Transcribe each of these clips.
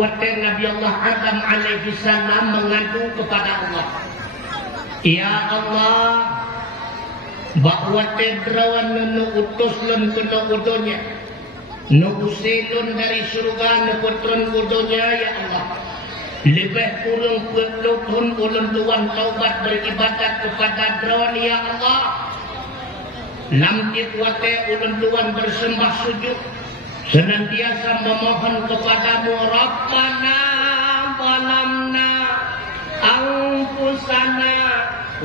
bahwa Nabi Allah Adam alaihi salam mengadu kepada Allah, ya Allah, bahwa tedrawan nu utus lun kena udonya, nu usilun dari surga nu putron udonya, ya Allah. Lebih kurang pelutun ulun tuan taubat beribadat kepada drawan, ya Allah. Lamtit wate ulun tuan bersembah sujud, senantiasa memohon kepadamu, Rabbana zalamna anfusana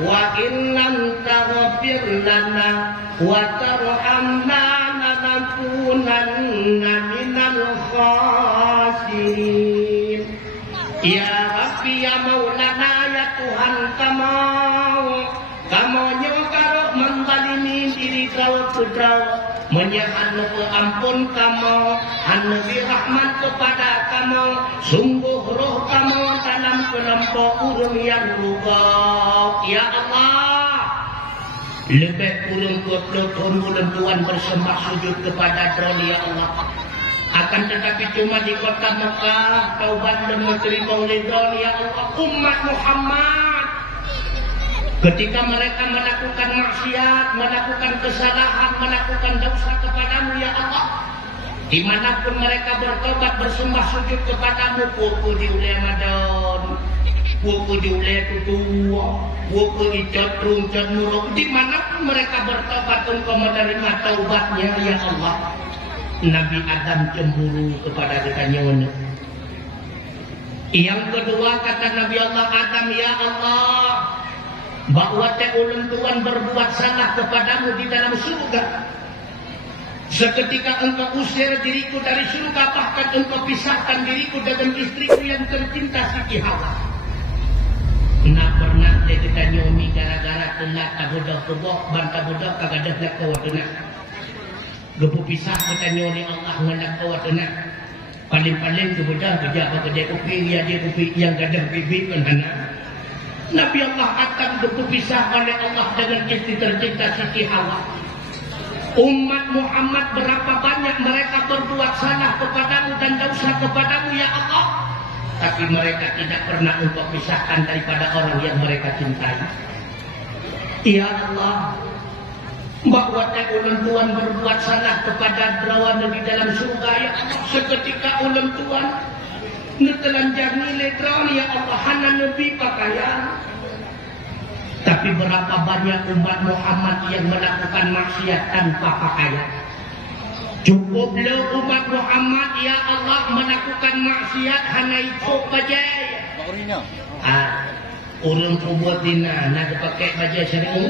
wa illam taghfir lana wa tarhamna lanakunanna minal khasirin. Ya Rabbi ya Maulana ya Tuhan kamu nyokaro menzalimi diri kau putra, menyahanu ampun kamu, hanubi rahmat kepada kamu, sungguh roh kamu dalam kelompok urung yang luka, ya Allah. Lebih kurang 20 bulan Tuhan bersembah sujud kepada Tuhan, ya Allah. Akan tetapi cuma di kota Mekah taubat dan menerima oleh Tuhan, ya Allah. Umat Muhammad ketika mereka melakukan maksiat, melakukan kesalahan, melakukan dosa kepadamu, ya Allah, dimanapun mereka bertobat bersembah sujud kepadamu, puku diulai Ramadan, puku diulai Tudua, puku dicatrung cenuruk, dimanapun mereka bertobat engkau menerima taubatnya, ya Allah. Nabi Adam cemburu kepada rekannya. Yang kedua kata Nabi Allah Adam, ya Allah, bahwa ulun Tuhan berbuat salah kepadamu di dalam surga. Seketika engkau usir diriku dari surga, bahkan engkau pisahkan diriku dengan istriku yang tercinta Siti Hawa. Nak pernah kita nyomi gara-gara telat tabudah kebok, bantah budak kagadah nak kawaduna. Gepu pisah kita nyoli Allah ngendak kawaduna. Paling-paling kebudah kerja kerja kopi dia kopi yang gadah bibit penhana. Nabi Allah akan berpisah oleh Allah dengan istri tercinta Siti Hawa. Umat Muhammad berapa banyak mereka berbuat salah kepadamu dan dosa kepadamu, ya Allah. Tapi mereka tidak pernah engkau pisahkan daripada orang yang mereka cintai. Ya Allah, bahwa ulun Tuhan berbuat salah kepada derawan di dalam surga, ya Allah. Seketika ulun Tuhan netelanjang nilai derawan, ya Allah, hana nabi pakaian. Tapi berapa banyak umat Muhammad yang melakukan maksiat tanpa pakaian. Cukuplah umat Muhammad, ya Allah, melakukan maksiat hana itu bajai. Urun buat dina nak pakai bajai syar'i.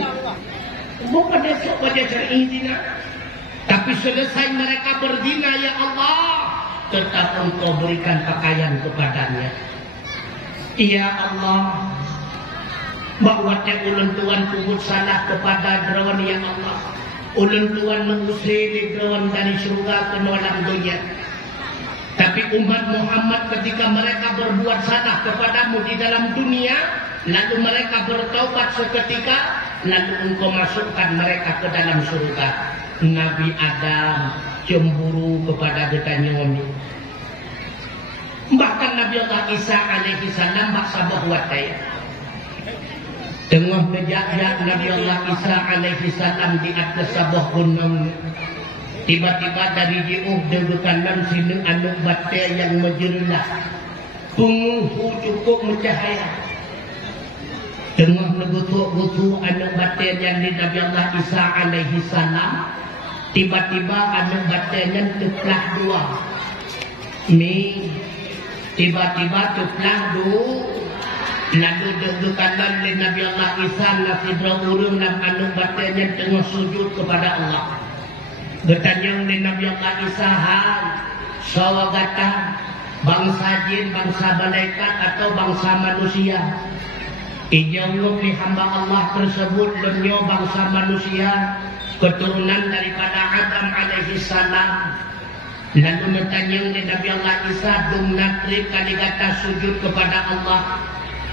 Bukan esok bajai syar'i dina. Tapi selesai mereka berzina, ya Allah, tetap engkau berikan pakaian kepadanya. Ya Allah, bahwa ulun Tuhan kubut salah kepada derawan, ya Allah. Ulun Tuhan mengusir derawan dari surga ke alam dunia. Tapi umat Muhammad ketika mereka berbuat salah kepadamu di dalam dunia, lalu mereka bertaubat seketika, lalu engkau masukkan mereka ke dalam surga. Nabi Adam cemburu kepada getanyoni. Bahkan Nabi Allah Isa alaihi salam baksa bahwa tengah kejadian Nabi Allah Isa alaihi salam di atas sebuah gunung, tiba-tiba dari jauh dengukanan sini anu bate yang menjerlah, penguhu cukup mencahaya. Tengah negutu-gutu anu bate yang di Nabi Allah Isa alaihi salam, tiba-tiba anu bate yang teplah dua. Ni tiba-tiba teplah dua. Lalu dengukanan oleh Nabi Allah Isa nasi berurung dan anu batanya tengah sujud kepada Allah. Bertanya oleh Nabi Allah Isa, sawagata, bangsa jin, bangsa malaikat atau bangsa manusia. Ijawab di hamba Allah tersebut lenyo bangsa manusia, keturunan daripada Adam alaihi salam. Lalu bertanya oleh Nabi Allah Isa, dumnatrib kali kata sujud kepada Allah.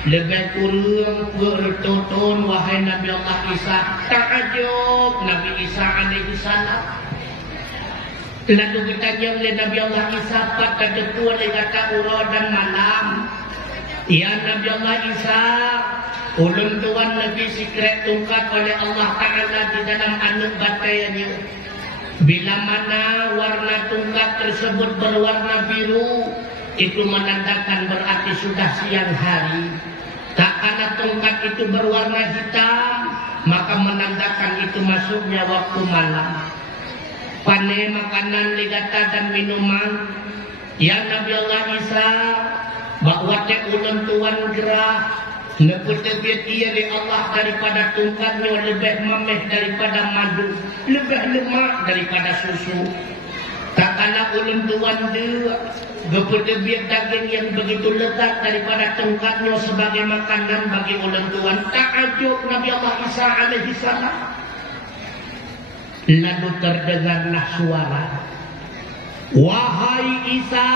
Lebih kurang bertonton wahai Nabi Allah Isa. Takjub Nabi Isa alaihi salam. Lalu ditanya oleh Nabi Allah Isa pada ketua kata ura dan malam. Ya Nabi Allah Isa, ulun tuan Nabi secret tungkat oleh Allah Ta'ala di dalam anu batayanya. Bila mana warna tungkat tersebut berwarna biru, itu menandakan berarti sudah siang hari. Tak kala tungkat itu berwarna hitam, maka menandakan itu masuknya waktu malam. Pane makanan ligata dan minuman. Ya Nabi Allah Isa, bahwa te ulun tuan gerah nepetebit ia di Allah daripada tungkatnya lebih mameh daripada madu, lebih lemak daripada susu. Tak kala ulun tuan dia gepetebit daging yang begitu lezat daripada tungkatnya sebagai makanan bagi ulun tuan. Ta'ajub Nabi Allah Isa alaihi salam. Lalu terdengarlah suara, wahai Isa,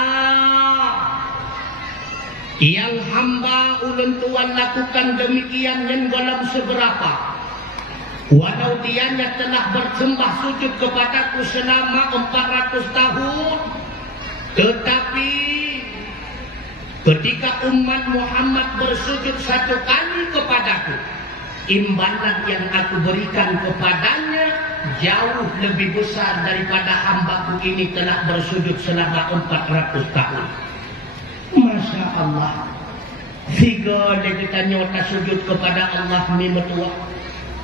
yang hamba ulun tuan lakukan demikian yang dalam seberapa, walau dianya telah bersembah sujud kepadaku selama 400 tahun, tetapi ketika umat Muhammad bersujud satu kali kepadaku, imbalan yang aku berikan kepadanya jauh lebih besar daripada hambaku ini telah bersujud selama 400 tahun. Masya Allah. Tiga kita nyota sujud kepada Allah ni metua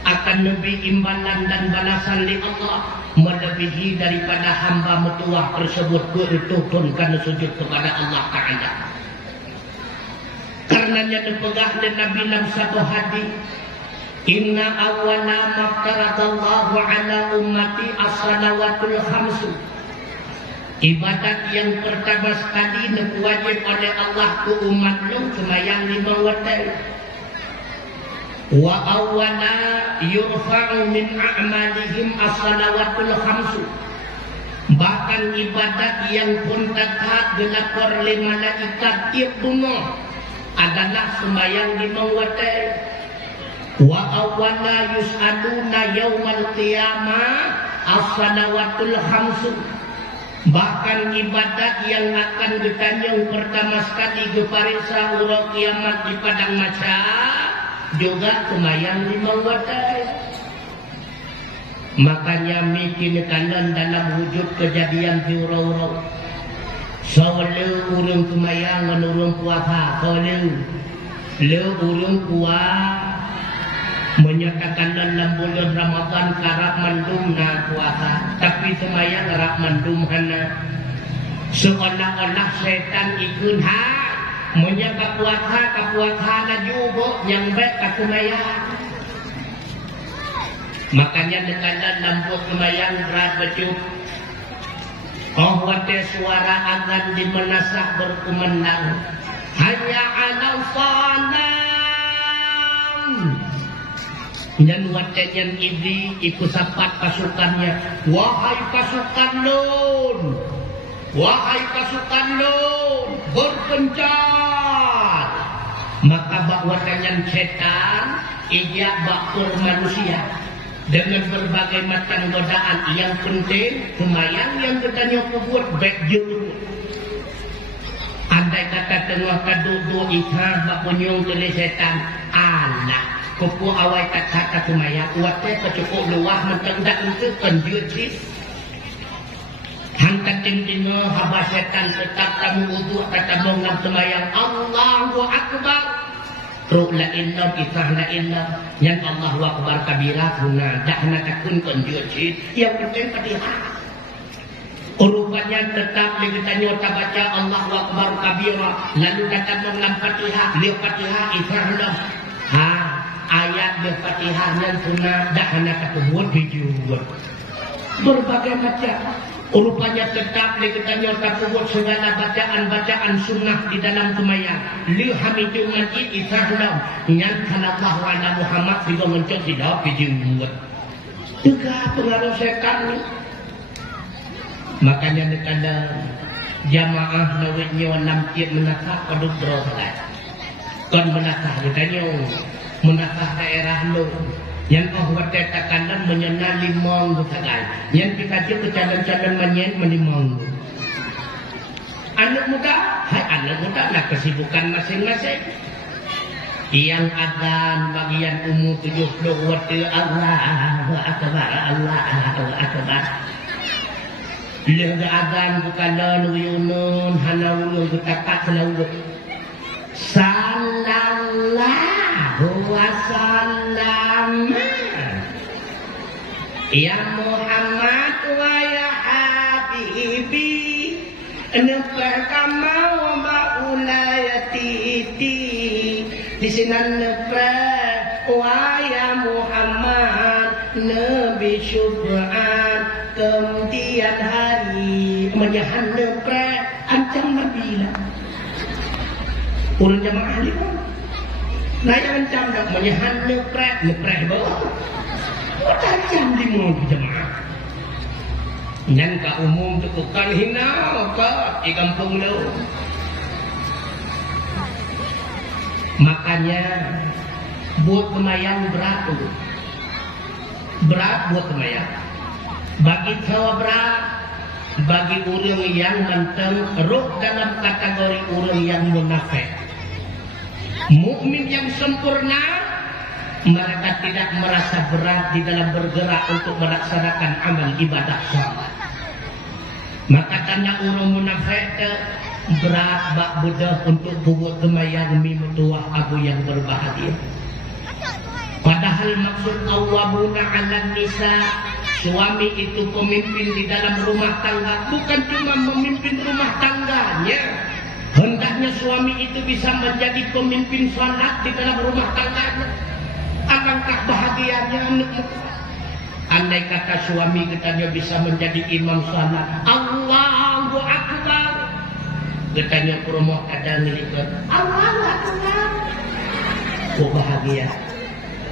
akan lebih imbalan dan balasan di Allah melebihi daripada hamba metua tersebut bertutun karena sujud kepada Allah Ta'ala. Karenanya dipegah oleh Nabi dalam satu hadis, inna awwala maftaradallahu ala ummati as-salawatul khamsu. Ibadat yang pertama sekali wajib oleh Allah ke umat lu sembahyang 5 waktu. Wa awwala yurfa'u min a'malihim as-salawatul khamsu. Bahkan ibadat yang pun tetap dilapor oleh malaikat tiap bunga adalah sembahyang 5 waktu. Wa awwala yus'aluna yaumal qiyamah as-salawatul khamsu. Bahkan ibadat yang akan ditanya pertama sekali keparisa urut kiamat di padang mahsyar juga sembahyang 5 waktu. Makanya mikir kanan dalam wujud kejadian di urut-urut. Soalnya urung sembahyang urung puasa, soalnya le urung puasa menyatakan dalam bulan Ramadan karap mandum na puasa, tapi semaya karap mandum hana. Seolah-olah setan ikut menyebab puasa na juga yang baik ke semaya. Makanya dengan dalam buat semayang berat becut. Wate suara azan di menasah berkumandang, hanya ala salam. Dan wajanyan ini ikut sapat pasukannya, wahai pasukan Nun, wahai pasukan Nun, berpencar. Maka bak wajanyan setan ijak bakur manusia dengan berbagai macam godaan. Yang penting semayang yang bertanya kubuat baik jurut. Andai kata tengah kaduk-duk ikah bak penyung oleh setan, anak kupu awal kata semaya kuatnya kecukup luah mentendak untuk penjuci hantar tingginya haba setan tetap kamu wuduk kata mengam semayang Allahu Akbar ruh la illam ikah la illam yang Allahu Akbar kabirah guna dah nak takun penjuci yang penting padihah. Rupanya tetap kita nyota baca Allahu Akbar kabirah lalu kata mengam Fatihah lihat Fatihah ikah lah ayat Al-Fatihah dan sunnah dah hendak kebuat dijual berbagai macam. Rupanya tetap kita nyota kebuat segala bacaan-bacaan sunnah di dalam sembahyang. Li hamidu majid isahlam yang sallallahu ala Muhammad juga mencok tidak dijual. Tegak pengaruh setan ni. Makanya ada jamaah nawainya namkir menakah pada berobat. Kan menakah ditanya menakah daerah lo Yang Allah katakan menyenali mong katakan. Yang kita je kecalan-calan menyen menimong. Anak muda, hai anak muda lah kesibukan masing-masing. Yang adan bagian umur 70 waktu Allahu Akbar, Allahu Akbar. Lega adan bukan luyunun hanawulun kutakat selawuk. Sallallahu wasallam ya Muhammad wa ya habibi nepakama wa maulayati di sini nepak wa ya Muhammad nabi syubhan kemudian hari menyahan nepak ancam nabila urun jamaah ahli pun nah yang ancam nak menyahan nepak bawah ancam di mulut jamaah dan ka umum tukang hina ka di kampung lo. Makanya buat kemayang berat tu. Berat buat kemayang. Bagi sawa berat, bagi orang yang menteng roh dalam kategori orang yang munafik. Mukmin yang sempurna, mereka tidak merasa berat di dalam bergerak untuk melaksanakan amal ibadah sholat. Maka tanda orang munafik berat bak bedah untuk buat kemayang mimutuah abu yang berbahagia. Padahal maksud awwabuna 'alan nisa, suami itu pemimpin di dalam rumah tangga, bukan cuma memimpin rumah tangganya. Hendaknya suami itu bisa menjadi pemimpin salat di dalam rumah tangganya. Alangkah bahagianya andai kata suami katanya bisa menjadi imam salat. Allahu Akbar. Katanya promoh ada miliknya. Allahu Akbar. Oh bahagia.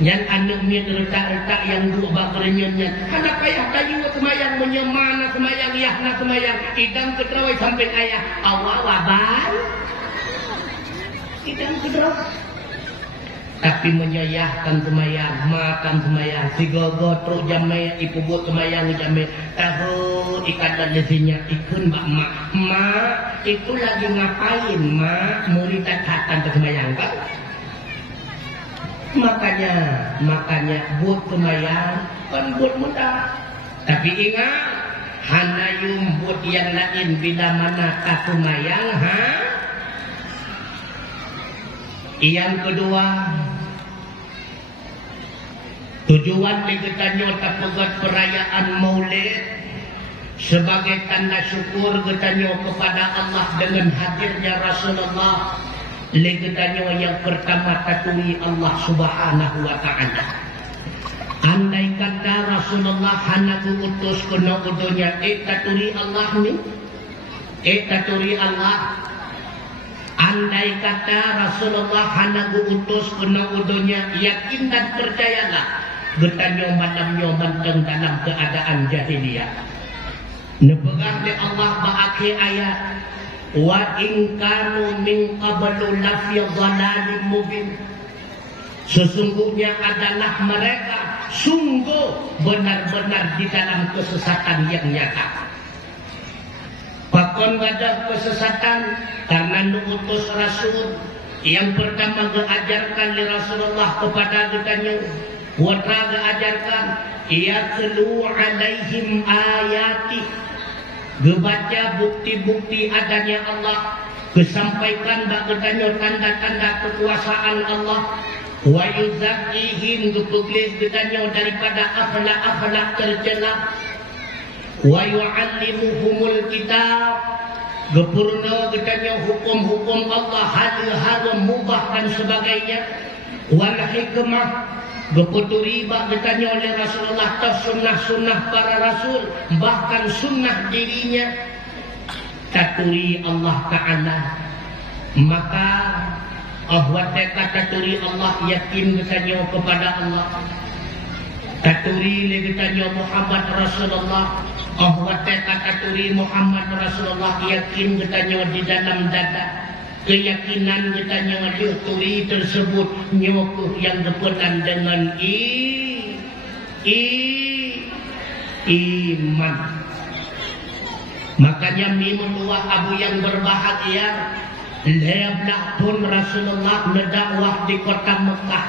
Yang anaknya retak-retak yang dua bakarnya. Anak payah kayu semayang menyemana semayang yahna semayang. Idang keterawai sampai ayah. Awal wabai. Idang keterawai. Tapi menyayahkan semayang, makan semayang, si gogo truk jamai, ibu buat semayang jamai, tahu ikatan lesinya ikun mbak mak, itu lagi ngapain mak, murid takkan semayang kan? Makanya buat semayang kan buat mudah. Tapi ingat, hanayum buat yang lain bila mana tak semayang, ha? Yang kedua, tujuan kita terpegat perayaan Maulid sebagai tanda syukur kita kepada Allah dengan hadirnya Rasulullah. Kita yang pertama tatui Allah Subhanahu wa Ta'ala. Andai kata Rasulullah hanya diutus kena udunya, taturi Allah ni, taturi Allah. Andai kata Rasulullah hanya diutus kena udunya, yakin dan percayalah getanyo malamnya menteng dalam keadaan jahiliyah. Nepegang di Allah ba'aki ayat wa in kanu min qablu lafi dhalalim mubin. Sesungguhnya adalah mereka sungguh benar-benar di dalam kesesatan yang nyata. Pakon wadah kesesatan karena nuutus Rasul yang pertama diajarkan oleh Rasulullah kepada kitanya. Watra diajarkan yatlu alaihim ayati, gebaca bukti-bukti adanya Allah, kesampaikan bagusnya tanda-tanda kekuasaan Allah, wa yuzakkihim, gepegelis kitanya daripada akhlak-akhlak tercela, wa yu'allimuhumul kitab, gepurna kitanya hukum-hukum Allah, hal-hal mubah dan sebagainya, wal hikmah, geputuri bak ditanya oleh Rasulullah tas sunnah-sunnah para Rasul, bahkan sunnah dirinya, taturi Allah Ta'ala. Maka ahwat taturi Allah, yakin ditanya kepada Allah. Taturi ditanya Muhammad Rasulullah, ahwat taturi Muhammad Rasulullah, yakin ditanya di dalam dada. Keyakinan kita yang diuturi tersebut nyokuh yang berkenaan dengan iman. Makanya mimua abu yang berbahagia, leblah pun Rasulullah mendakwah di kota Mekah.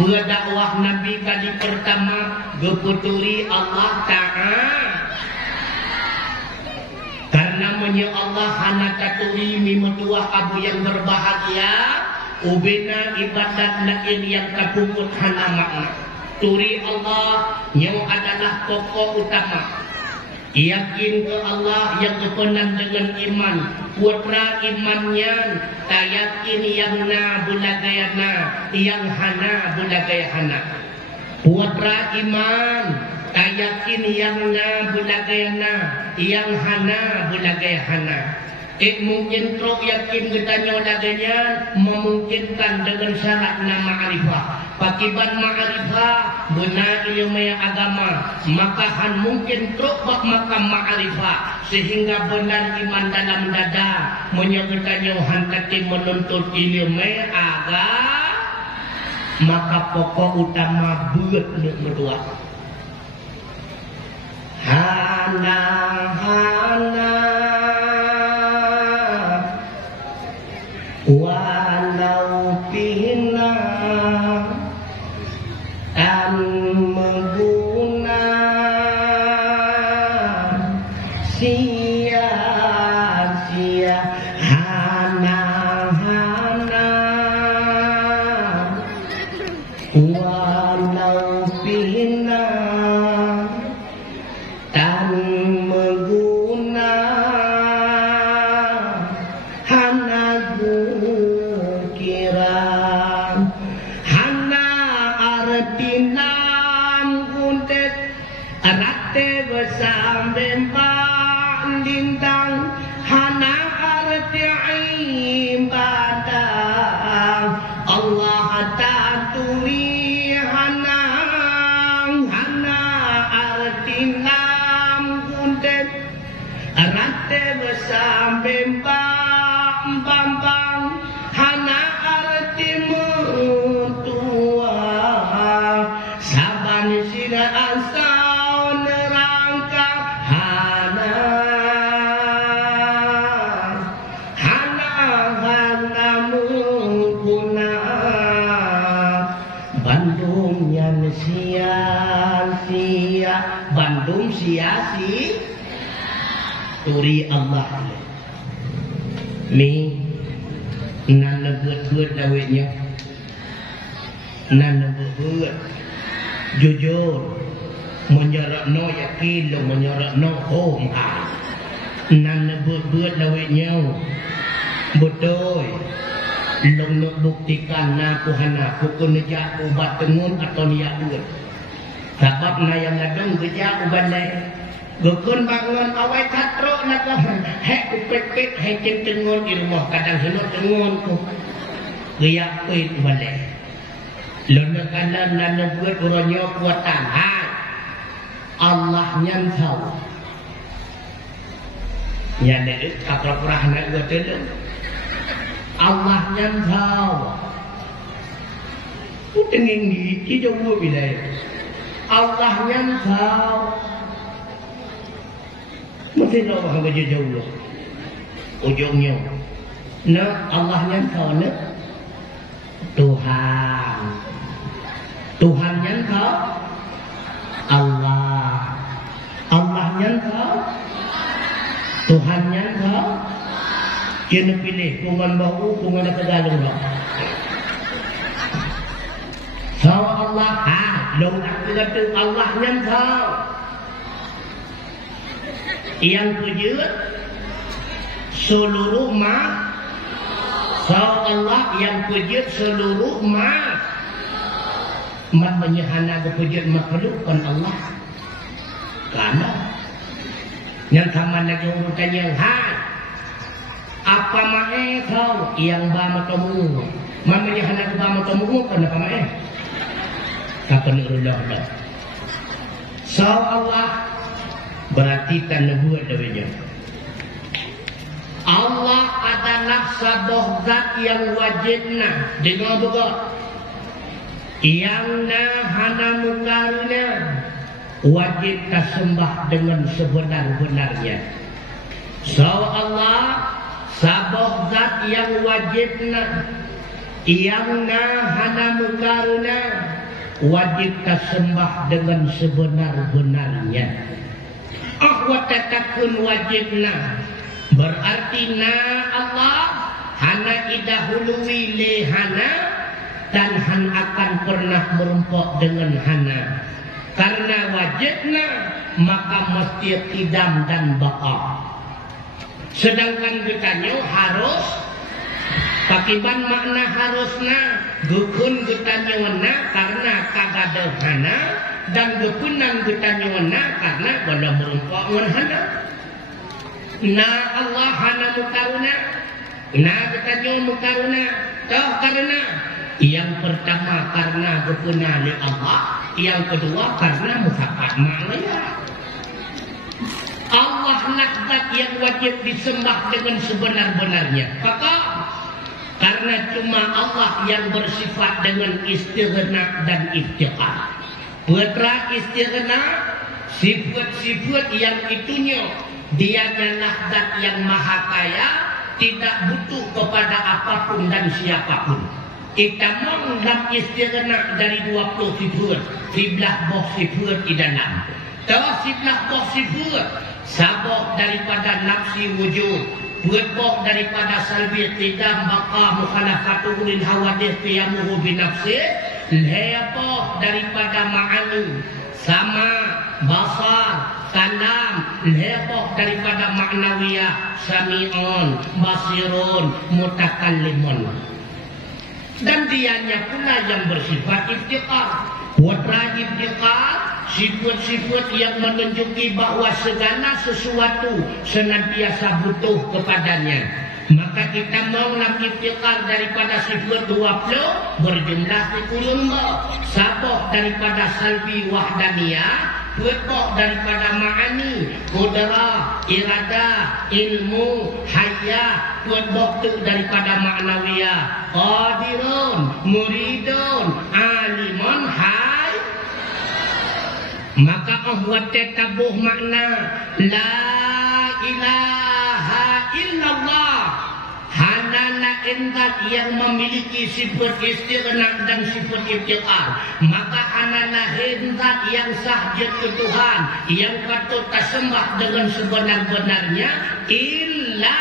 Dakwah Nabi kali pertama geputuri Allah Ta'ala. Karena menye Allah hana katuri mimua abu yang berbahagia, ubena ibadat lain yang kapungkut hana makna. Turi Allah yang adalah pokok utama. Yakin ke Allah yang kepenan dengan iman. Putra imannya tak yakin yang na bulagayana, yang hana bulagayana. Putra iman tak yakin yang na bulagayana, yang hana bulagayana. Mungkin truk yakin ketanya laganya memungkinkan dengan syarat nama ma'rifah. Pakiban ma'rifah benar ilmu agama, maka han mungkin truk bak makam ma'rifah sehingga benar iman dalam dada menyebutkannya han kati menuntut ilmu agama, maka pokok utama buat berdua. Hana walau pina dan mengguna sia-sia hana walau pina dan mengguna hana sampai lintang hana arti ibadah Allah taturi hana arti nam kuntet arate sampai bambang hana arti mutua saban sila asa Bandung sia-sia turi Allah ni nan lebut-but dawetnya nan lebut jujur menyerakno yakin lo menyerakno hom nan lebut-but dawetnya betul long nak buktikan na kuhana pukul nejak ubat tengun atau niat buat sebab na yang ngadong kerja uban lain gukun bangun awai katro nak hek upet-pet hek tengun di rumah kadang senut tengun ku riak pet uban lain lona kanan nana buat orangnya kuatan Allah nyan tahu nyan dek kapra-prah nak buat tenung Allah nyan tahu ku tenging ni kijau bilai Allah yang tahu mesti nak orang kerja jauh ujungnya nak Allah yang tahu nak Tuhan yang tahu Allah yang tahu Tuhan yang tahu kena pilih kungan bau kungan kegalung lah tahu Allah long aku kata Allah yang tahu yang puja seluruh tahu Allah yang puja seluruh mat menyehana kepujian makhluk kan Allah karena yang sama lagi urutan yang apa mae kau yang ba matamu menyehana ke ba matamu kan apa mae kata Allah so Allah berarti kan nubuat dawanya Allah adalah sebuah zat yang wajibna dengan begot yang hana mukaruna wajib tasembah dengan sebenar-benarnya. So Allah sabah zat yang wajibna yang hana mukaruna wajib tasembah dengan sebenar-benarnya. Wa tatakun wajibna berarti na Allah hana idahului le hana dan han akan pernah merumpok dengan hana. Karena wajibna maka mesti qidam dan baqa. Sedangkan getanyo harus pakiban makna harusna gukun getanyo na karena kagada hana dan gepunan getanyo na karena belum merumpok dengan hana. Na Allah hana mukaruna na getanyo mukaruna toh karena yang pertama karena gepuna li Allah, yang kedua karena mufakat maknanya. Allah nakbat yang wajib disembah dengan sebenar-benarnya. Maka karena cuma Allah yang bersifat dengan istighna dan iftiqar. Putra istighna sifat-sifat yang itunya dia nakbat yang maha kaya, tidak butuh kepada apapun dan siapapun. Kita menganggap istighna dari 20 sifat, 11 boh sifat di dalam. Tahu 11 boh sifat, sabok daripada nafsi wujud, 2 boh daripada salbi qidam baqa mukhalafatuhu lil hawadith qiyamuhu bi nafsi, 2 boh daripada ma'ani sama basar kalam, 2 boh daripada ma'nawiyah sami'un basirun mutakallimun. Dan dianya pula yang bersifat iftiqar. Watra iftiqar, sifat-sifat yang menunjuki bahwa segala sesuatu senantiasa butuh kepadanya. Maka kita mau iftiqar daripada sifat 20 berjumlah 30. Sabah daripada salbi wahdaniyah, Wekok daripada ma'ani, kudra, irada, ilmu, hayya, wekok daripada ma'nawiyah, qadirun, muridun, alimun, hay. Maka ahwat tabuh makna la ilaha illallah. Hanana endat yang memiliki sifat istighna dan sifat iftiqar. Maka hanana endat yang sahjat ke Tuhan, yang patut tasembah dengan sebenar-benarnya, illa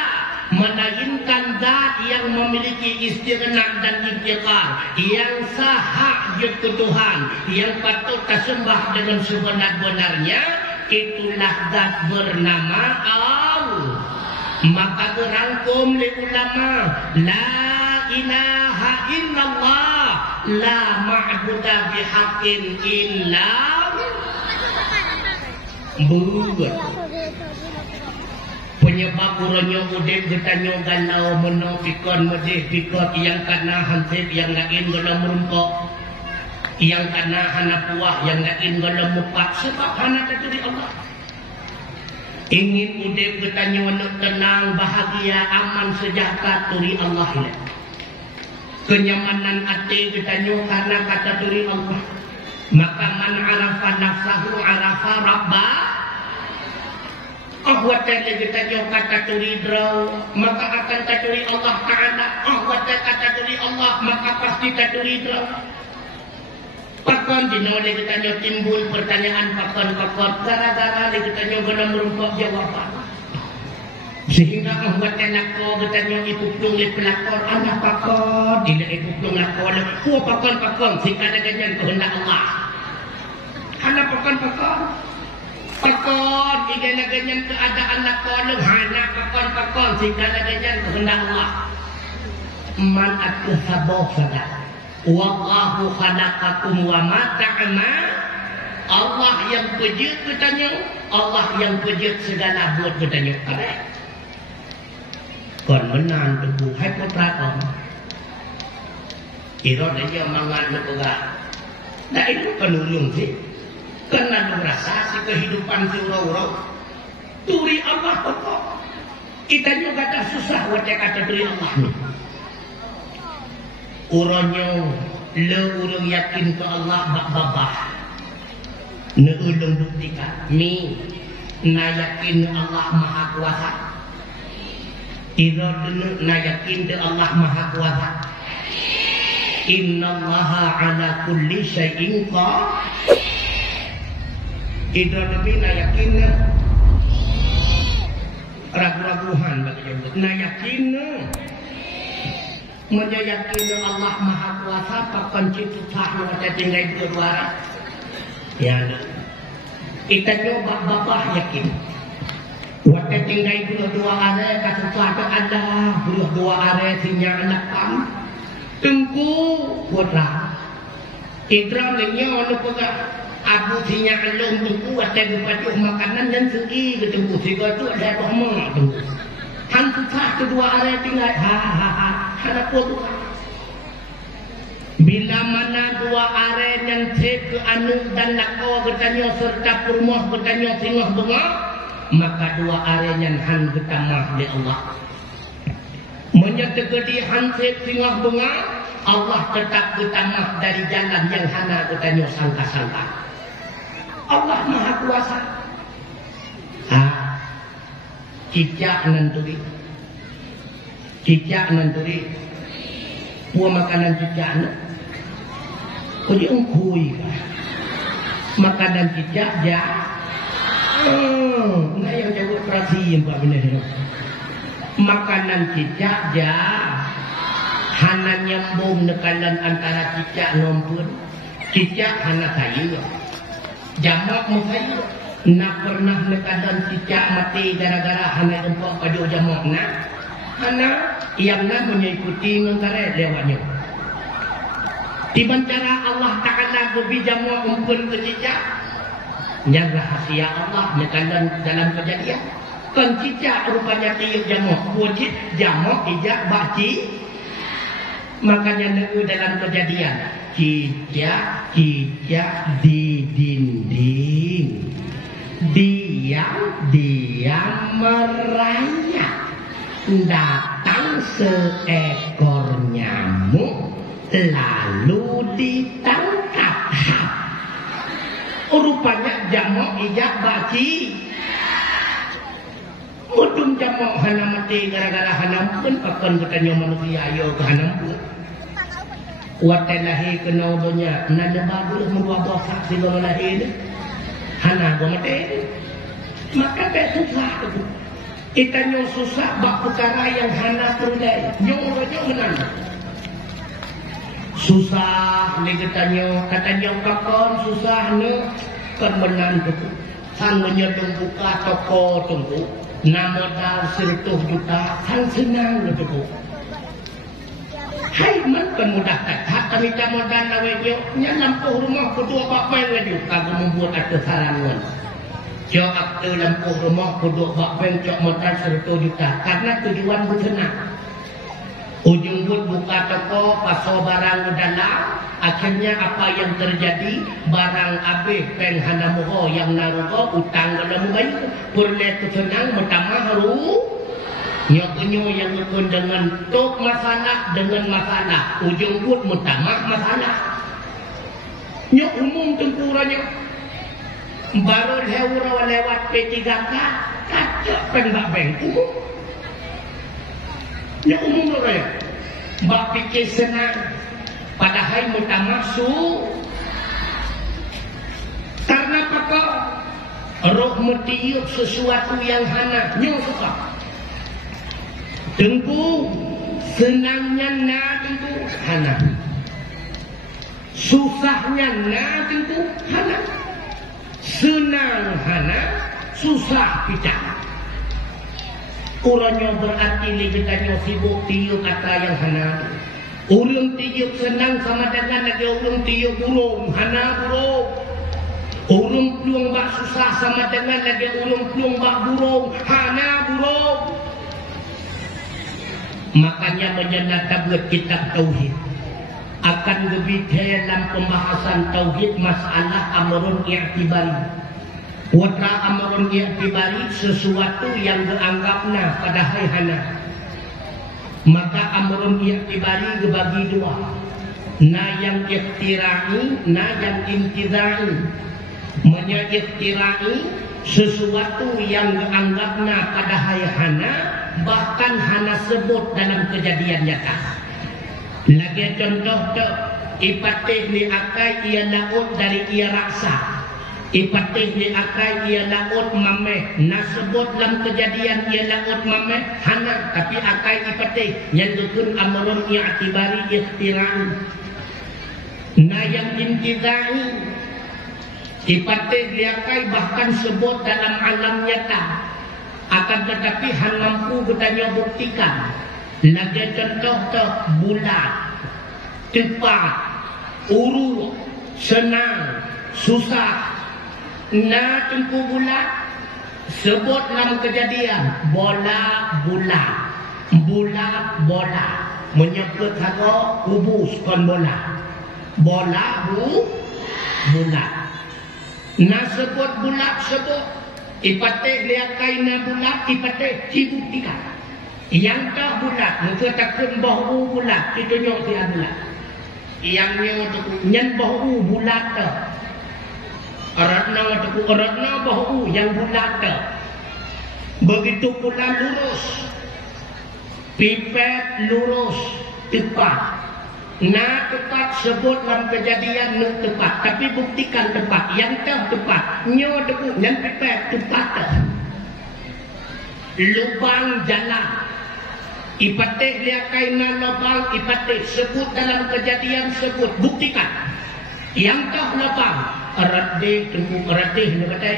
melainkan zat yang memiliki istighna dan iftiqar, yang sahjat ke Tuhan, yang patut tasembah dengan sebenar-benarnya, itulah zat bernama Allah. Maka berangkum li ulama la ilaha illallah la ma'buda bihaqqin illa buat penyebab uronyo udip getanyo galau menafikon medih pikot yang kana hansip yang lain galau merumpok yang kana hana puah yang lain galau mupak sebab hana dari Allah. Ingin udip bertanya tenang, bahagia, aman, sejahtera turi Allah ini. Kenyamanan hati bertanya karena kata turi Allah. Maka man arafa nafsahu arafa rabbah. Ahwat bertanya kata turi draw, maka akan taturi Allah Ta'ala. Ahwat kata turi Allah, maka pasti taturi draw. Pakon dinoleh kita timbul pertanyaan pakon-pakon gara-gara kita guna merumpok jawaban. Sehingga ahwat nakko kita ipuplung le pelakon anak pakon dila ipuplung lakon. Pakon-pakon sehingga ganyan kehendak Allah. Anak pakon-pakon. Pakon sehingga ganyan keadaan lakon hana pakon-pakon sehingga ganyan kehendak Allah. Man atu saboh sadah. Wallahu khalaqakum wa ma ta'mal. Allah yang pejut bertanya, Allah yang pejut segala buat bertanya. Kon menan teguh hai putra kon. Iro dia mangan lepega. Nah itu penulung sih. Karena merasa si kehidupan si urau-urau. Turi Allah pokok. Kita juga tak susah wajah kata turi Allah nih. Uronyo le urang yakin ke Allah bak babah ne ulung buktikan mi na yakin Allah maha kuasa idza na yakin ke Allah maha kuasa innallaha ala kulli syai'in qadir idza na yakin ragu-raguhan bagi jemput na yakin menyayakin Allah maha kuasa pakan citu sahnu ada tinggal dua ya kita coba bapak yakin waktu tinggal dua are kata ada ada dua are sinya anak kam tengku putra idram lenya ono pega abu sinya alung tengku waktu dipacu makanan dan segi ke tengku siga tu ada rahmat tengku han susah kedua are tinggal ada putu bila mana dua are yang cek ke anu dan lako bertanya serta permoh bertanya singoh bunga maka dua are yang han bertamah di Allah menyertegedi han cek singoh bunga Allah tetap bertamah dari jalan yang hana bertanya sangka-sangka Allah maha kuasa cicak nanturi puan makanan cicak na kau ungkui makanan cicak ja nah yang jawab perhatian Pak benar makanan cicak ja hana nyambung nekalan antara cicak ngompun cicak hana kayu jamak mu kayu nak pernah nekadan cicak mati gara-gara hana jempok kado jamak na hana yang na mengikuti ngengkare lewatnya dibacara Allah Ta'ala berbijamu umpun ke cicak yang rahasia Allah nekadan dalam kejadian kan cicak rupanya tiup jamak wujud jamak ijak baci makanya negu dalam kejadian cicak di dinding diam merayap datang seekor nyamuk lalu ditangkap rupanya jamok ijak baci udung jamok hana mati gara-gara hanam pun akan bertanya manusia ayo ke hanam pun watelahi kenodonya nada bagus membuat dosa silong lahir hana gomate maka tak susah itu kita nyong susah bak perkara yang hana perulai nyong menang susah ni kata nyong kakon susah ne permenan tu sang menyedung buka toko tunggu nama modal 100 juta sang senang tu hai man mudah kata kami tak modal lawe yo lampu rumah kedua bapak lagi kagum membuat ada sarangan jo akte lampu rumah kedua bapak cok modal 100 juta karena tujuan bersenang ujung buka toko pasal barang dalam akhirnya apa yang terjadi barang habis peng hana moho yang narugo utang dalam bayu purle senang pertama haru nyok-nyok yang ikut dengan tok masalah dengan masalah ujung pun mutamah masalah nyok umum tempurannya baru lewat P3K kacau pengbak-beng umum nyok umum orang mbak pikir senang padahal mutamah karena apa roh metiup sesuatu yang hana nyok suka tengku senangnya na tengku hana susahnya na tengku hana senang hana susah kita orangnya berarti kita sibuk tiup kata yang hana orang tiup senang sama dengan lagi orang tiup burung hana burung orang peluang bak susah sama dengan lagi orang peluang bak burung hana burung. Makanya menyenata buat kitab tauhid akan lebih dalam pembahasan tauhid masalah amrun i'tibari. Watra amrun i'tibari sesuatu yang dianggapna padahal hana. Maka amrun i'tibari dibagi dua. na yang iftirai, na yang intizai. Menyiftirai sesuatu yang dianggapna pada hayhana, bahkan hana sebut dalam kejadian nyata. Lagi contoh tu, ipatih ni akai ia laut dari ia raksa. Ipatih ni akai ia laut mameh. Nak sebut dalam kejadian ia laut mameh hana, tapi akai ipatih yang dukun amrun i'tibari ikhtira'u. Na yang intizai, ipatih diakai bahkan sebut dalam alam nyata, akan tetapi han mampu bertanya buktikan. Lagi contoh tu, bulat, tepat, urut, senang, susah. Na tempuh bulat, sebut dalam kejadian bola bulat, bulat bola, menyebut hago kubus kon bola, bola bulat. Na sebut bulat sebut, ipatih liakai na bulat, ipatih dibuktikan. Yang tak bulat, muka takun bahu bulat, ditunjuk dia bulat. Yang nyen bahu bulat tu, Ratna bahu yang bulat tu. Begitu pula lurus, pipet lurus, tepat. Na tepat sebut dalam kejadian nu tepat, tapi buktikan tepat. Yang tepat, nyo debu yang pipet tepat. Lubang jalan, ipatih liakai na lubang, ipatih sebut dalam kejadian sebut, buktikan. Yang lubang, eratih tunggu eratih ni kata,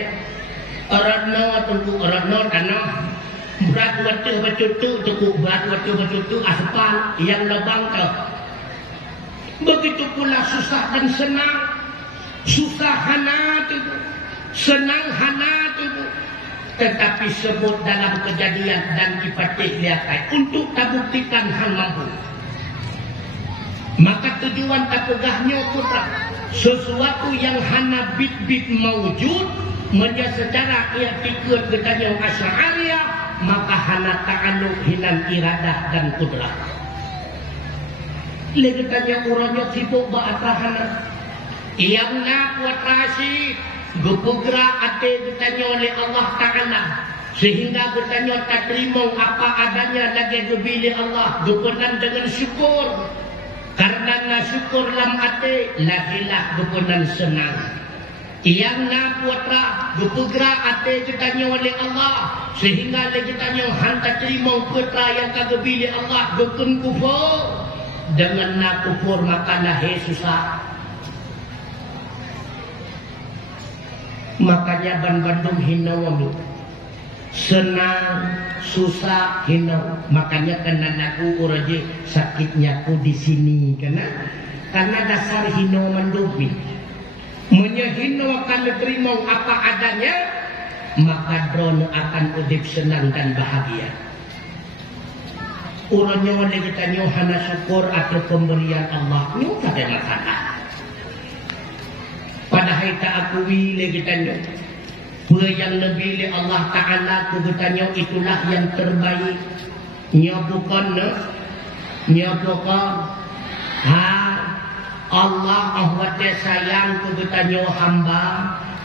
eratno tunggu eratno tanah. Berat waktu bercutu cukup, berat waktu bercutu aspal yang lubang tu. Begitu pula susah dan senang. Susah hana tu, senang hana tu. Tetapi sebut dalam kejadian dan ipatih liakai untuk tak buktikan han mampu. Maka tujuan tak pegahnya putra, sesuatu yang hana bit-bit mawujud, menjadi secara ia pikir ketanya asy'ariyah, maka hana ta'alluq hilang iradah dan kudrah. Lagi tanya orangnya sibuk ba'atahana. Yang nak buat rasi, gepugra ate ditanya oleh Allah Ta'ala. Sehingga bertanya tak terima apa adanya lagi gebili Allah. Gepenan dengan syukur. Karena na syukur lam ate, lahilah gepenan senang. Yang nak buat gepugra ate ditanya oleh Allah. Sehingga lagi tanya hantar terima putra yang tak gebili Allah. Gepun kufur. Dengan nak kufur maka lahir susah. Makanya Bandung hinau senang susah hinau. Makanya kena aku uraje sakitnya aku di sini karena dasar hinau mendubi. Menyehinau akan diterima apa adanya, maka drone akan udip senang dan bahagia. Urangnya oleh kita hana syukur atau pemberian Allah itu tak ada masalah. Padahal tak akui lagi kita yang lebih oleh Allah Ta'ala kebetulannya itulah yang terbaik. Nya bukan Allah ahwat sayang kebetulannya hamba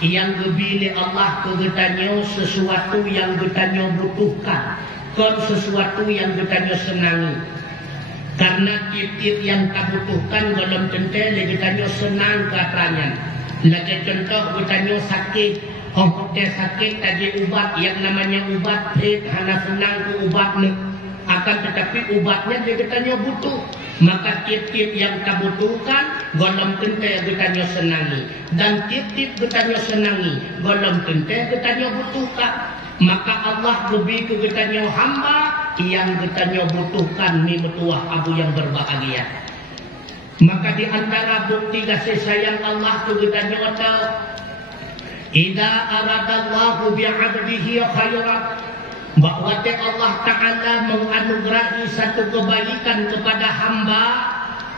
yang lebih oleh Allah kebetulannya sesuatu yang kebetulannya butuhkan. Kon sesuatu yang bertanya senangi. Karena tiap-tiap yang tak butuhkan dalam tentu lagi tanya senang katanya. Lagi contoh bertanya sakit, dia sakit tadi ubat yang namanya ubat hana senang ke ubat ni. Akan tetapi ubatnya dia bertanya butuh. Maka tiap-tiap yang tak butuhkan dalam tentu yang bertanya senangi. Dan tiap-tiap bertanya senangi dalam tentu bertanya butuhkan. Maka Allah lebih ke getanya hamba yang getanya butuhkan ni metuah abu yang berbahagia. Maka di antara bukti kasih sayang Allah ke getanya kata, idza aradallahu bi'abdihi khairan, bahwa Allah Ta'ala menganugerahi satu kebaikan kepada hamba,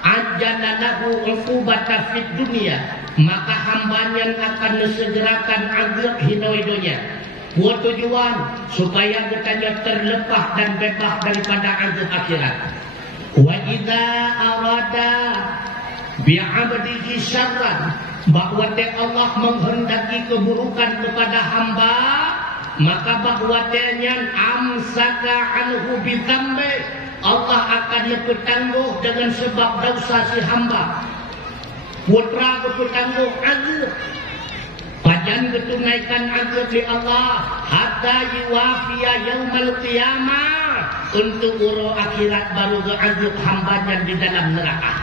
ajjala lahu uqubata fid dunya, maka hambanya akan segerakan azab hidup-hidupnya. Buat tujuan supaya kita terlepas dan bebas daripada azab akhirat. Wa idza arada bi'abdihi syarran, bahwa Allah menghendaki keburukan kepada hamba, maka bahwatanya amsaka anhu bidzambi, Allah akan bertangguh dengan sebab dosa si hamba. Putra bertangguh azab, pajan ketunaikan azab di Allah hatta yuwafiya yaumal qiyamah, untuk uro akhirat baru ke azab hambanya di dalam neraka.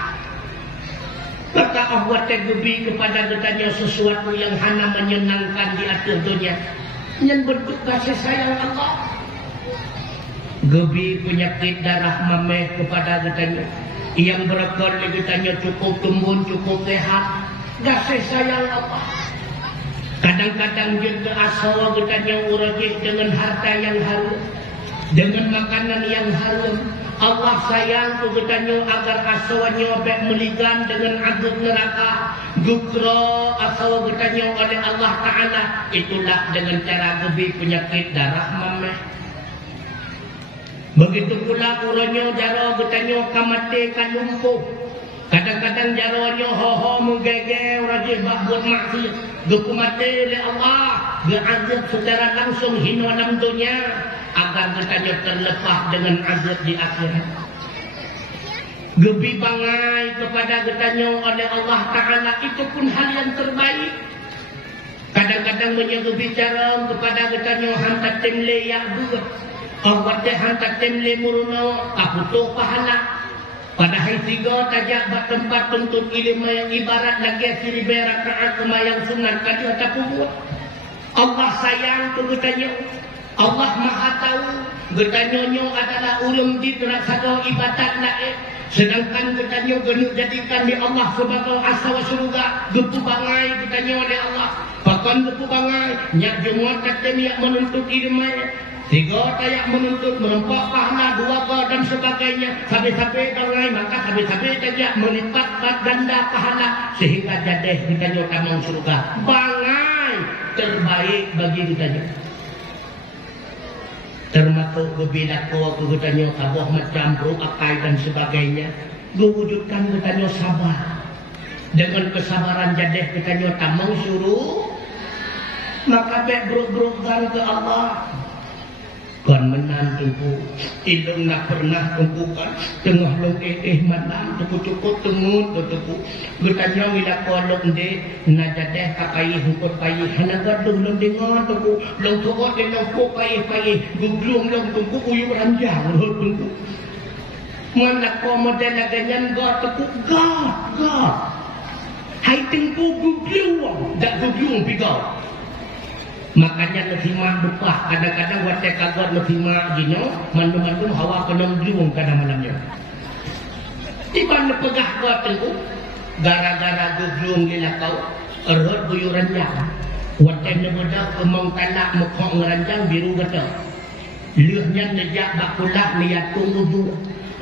Maka Allah tergebi kepada katanya sesuatu yang hanya menyenangkan di akhir dunia, yang bentuk kasih sayang Allah. Gebi penyakit darah mameh kepada katanya, yang berekor katanya cukup kembun, cukup sehat, kasih sayang Allah. Kadang-kadang juga asawa katanya urajih dengan harta yang harum, dengan makanan yang harum. Allah sayang tu katanya agar asawanya baik meligan dengan azab neraka. Gukro asawa katanya oleh Allah Ta'ala. Itulah dengan cara gebi penyakit darah mameh. Begitu pula uranya jaro katanya kamate kan lumpuh. Kadang-kadang jaronya ho-ho menggege rajih buat maksiat. Gekumate oleh Allah, beazab secara langsung hina dalam dunia, agar katanya terlepas dengan azab di akhirat. Gebi bangai kepada katanya oleh Allah Ta'ala, itu pun hal yang terbaik. Kadang-kadang menyeru bicara kepada katanya hantar temle ya'bud, Allah teh hantar temle muruna, kaputuh pahala. Padahal tiga tajak bak tempat tuntut ilmu yang ibarat lagi seribu rakaat semayang sunat kali atau buat. Allah sayang tu bertanya. Allah maha tahu bertanya adalah ulum di terasa ibadat naik. Sedangkan bertanya genuk jadikan di Allah sebagai asal surga. Gepu bangai bertanya oleh Allah. Bahkan gepu bangai nyak jumuat katem yang menuntut ilmu. Tiga tayak menuntut menempak pahala, dua ke dan sebagainya. Sampai-sampai orang maka sampai-sampai tayak melipat ganda pahala sehingga jadi kita tamang surga. Bangai terbaik bagi kita. Termasuk kebila kau katanya sabuh macam bro akai dan sebagainya. Mewujudkan katanya sabar. Dengan kesabaran jadi katanya tamang suruh, maka baik bro-brokan ke Allah. Kan menantuku ilung nak pernah tumpukan tengah long malam cukup tengut tuku bertanya bila kolong de najadeh kapai hukut pai hanaga dong long dengar tuku long tuot de long ko pai guglung long tuku uyu ranjang tuku mana ko model ganyan ga tuku ga hai tengku guglung dak guglung pigau. Makanya lefima bupah kadang-kadang watek kagor lefima gino mandu-mandu hawa kenong jung kadang malamnya. Iban pegah gua tengku gara-gara guglung dilakau erot buyuran yang watek nebedak kemong talak mekok ngeranjang biru gata. Leuhnya nejak bakulah niat tunggu.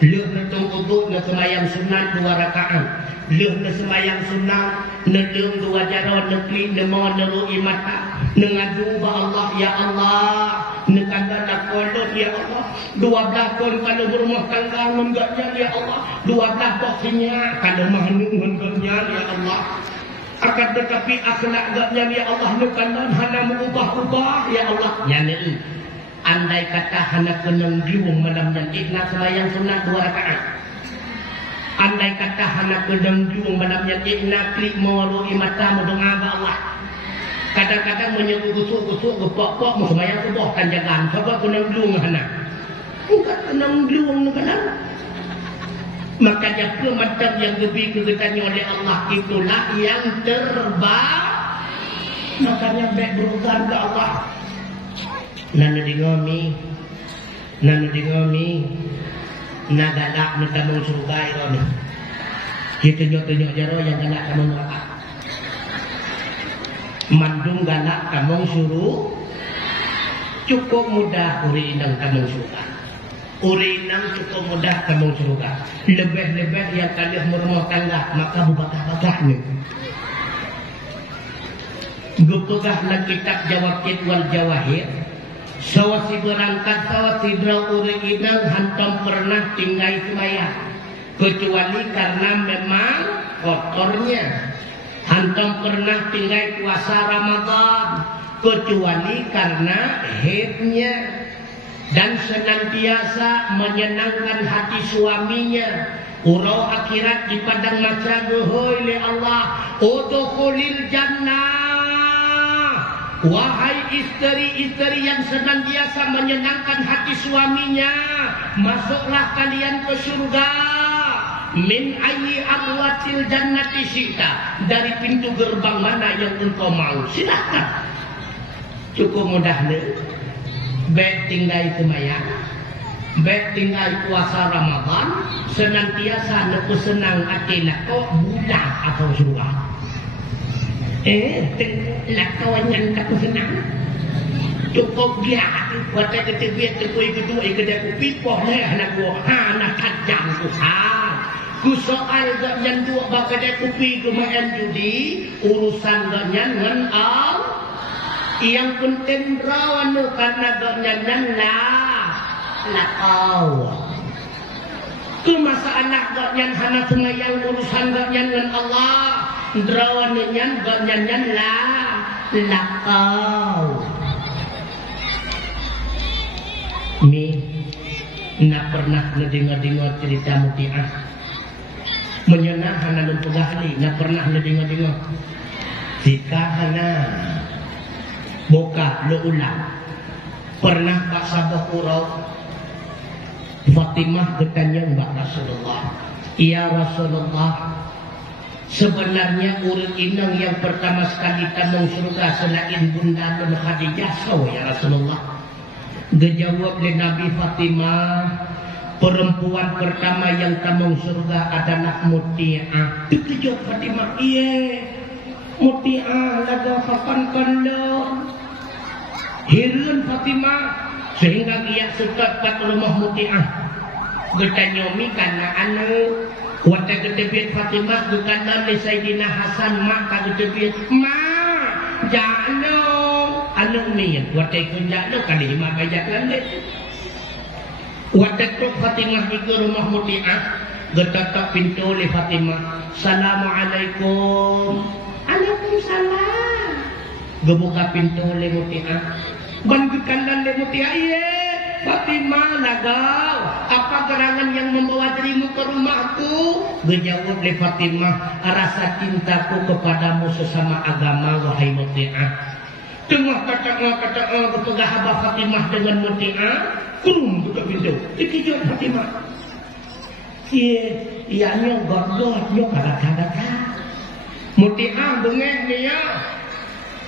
Leuh netung kudu na semayang sunat 2 rakaat. Leuh na semayang sunat nedeng 2 jaro nekli nemo nerui mata. Nengadu ba Allah ya Allah, nekanda nak kolot ya Allah. 12 kon kalau berumah tangga menggaknya ya Allah. 12 bosnya kalau mahnung menggaknya ya Allah. Akan tetapi akhlak gaknya ya Allah nekanda hana mengubah-ubah ya Allah. Ya ni. Andai kata hana kenang giung malam dan ikhlas semayang sunat 2 rakaat. Andai kata hana kenang giung malam dan ikhlas klik mawalui mata mendoa ba Allah. Kadang-kadang menyebut-gusuk gepok-pok semayang subuh tanjakan sebab kenang giung hana. Bukan kenang giung kenang. Makanya macam yang lebih kegetanya oleh Allah itulah yang terbaik. Makanya baik berusaha ke Allah. Nana dingomi nagalak na tamong surga iron. Hitunyo-tunyo jaro yang galak tamong neraka. Mandung galak tamong suruh cukup mudah uri inang tamong surga. Uri inang cukup mudah tamong surga. Lebih-lebih yang kalian merumah tangga maka bubagah-bagahnya. Gupegah na kitab Jawakit wal Jawahir. Sawasi berangkat sawasi uri inang hantam pernah tinggal semaya kecuali karena memang kotornya. Antum pernah tinggal puasa Ramadan kecuali karena haidnya dan senantiasa menyenangkan hati suaminya. Urau akhirat di padang mahsyar oleh Allah, udkhulil jannah. Wahai istri-istri yang senantiasa menyenangkan hati suaminya, masuklah kalian ke surga. Min ayyi abwatil jannati syi'ta, dari pintu gerbang mana yang engkau mau, silakan. Cukup mudah deh. Baik tinggal sembahyang, baik tinggal puasa Ramadan, senantiasa nak senang hati nak kau budak atau surga. Nak kawan yang tak senang. Cukup dia waktu kita biar tekui kedua kedai kopi poh leh anak gua, anak tajam tu ku soal ganyan dua bak kedai kopi kemain judi urusan ganyan dengan yang penting rawan karena ganyan lah kau. Ke masa anak ganyan hana semayang urusan ganyan dengan Allah, drawannya ganyan lah kau. Mi, nak pernah ngedengar cerita Muti'ah menyenang hana lumpuh ahli, nak pernah ngedengar jika hana boka lo ulang pernah Pak Sabah Urau Fatimah bertanya Mbak Rasulullah, ya Rasulullah, sebenarnya urut inang yang pertama sekali tamang surga selain Bunda dan Khadijah so ya Rasulullah. Dijawab oleh Nabi Fatimah, perempuan pertama yang tamang surga adalah Muti'ah. Dijawab Fatimah, iya Muti'ah laga kapan kandang hirun Fatimah sehingga ia suka kat rumah Muti'ah. Getanyomi karena anu waktu ketebit Fatimah gekana le Sayyidina Hasan mak ketebit ma jalo anu ni waktu kun jalo kali mak bajak lande. Waktu tu Fatimah ke rumah Muti'ah getatak pintu le Fatimah, Assalamualaikum. Waalaikumsalam. Gebuka pintu le Muti'ah. Bantukanlah le Muti'ah. Iya, Fatimah nagau. Apa gerangan yang membawa dirimu ke rumahku? Gejawab le Fatimah, rasa cintaku kepadamu sesama agama wahai Muti'ah. Tengah kata berpegah Abah Fatimah dengan Muti'ah, kurung buka pintu. Dikijau Fatimah. Iya, nyo god nyo kada. Muti'ah bengeh dia.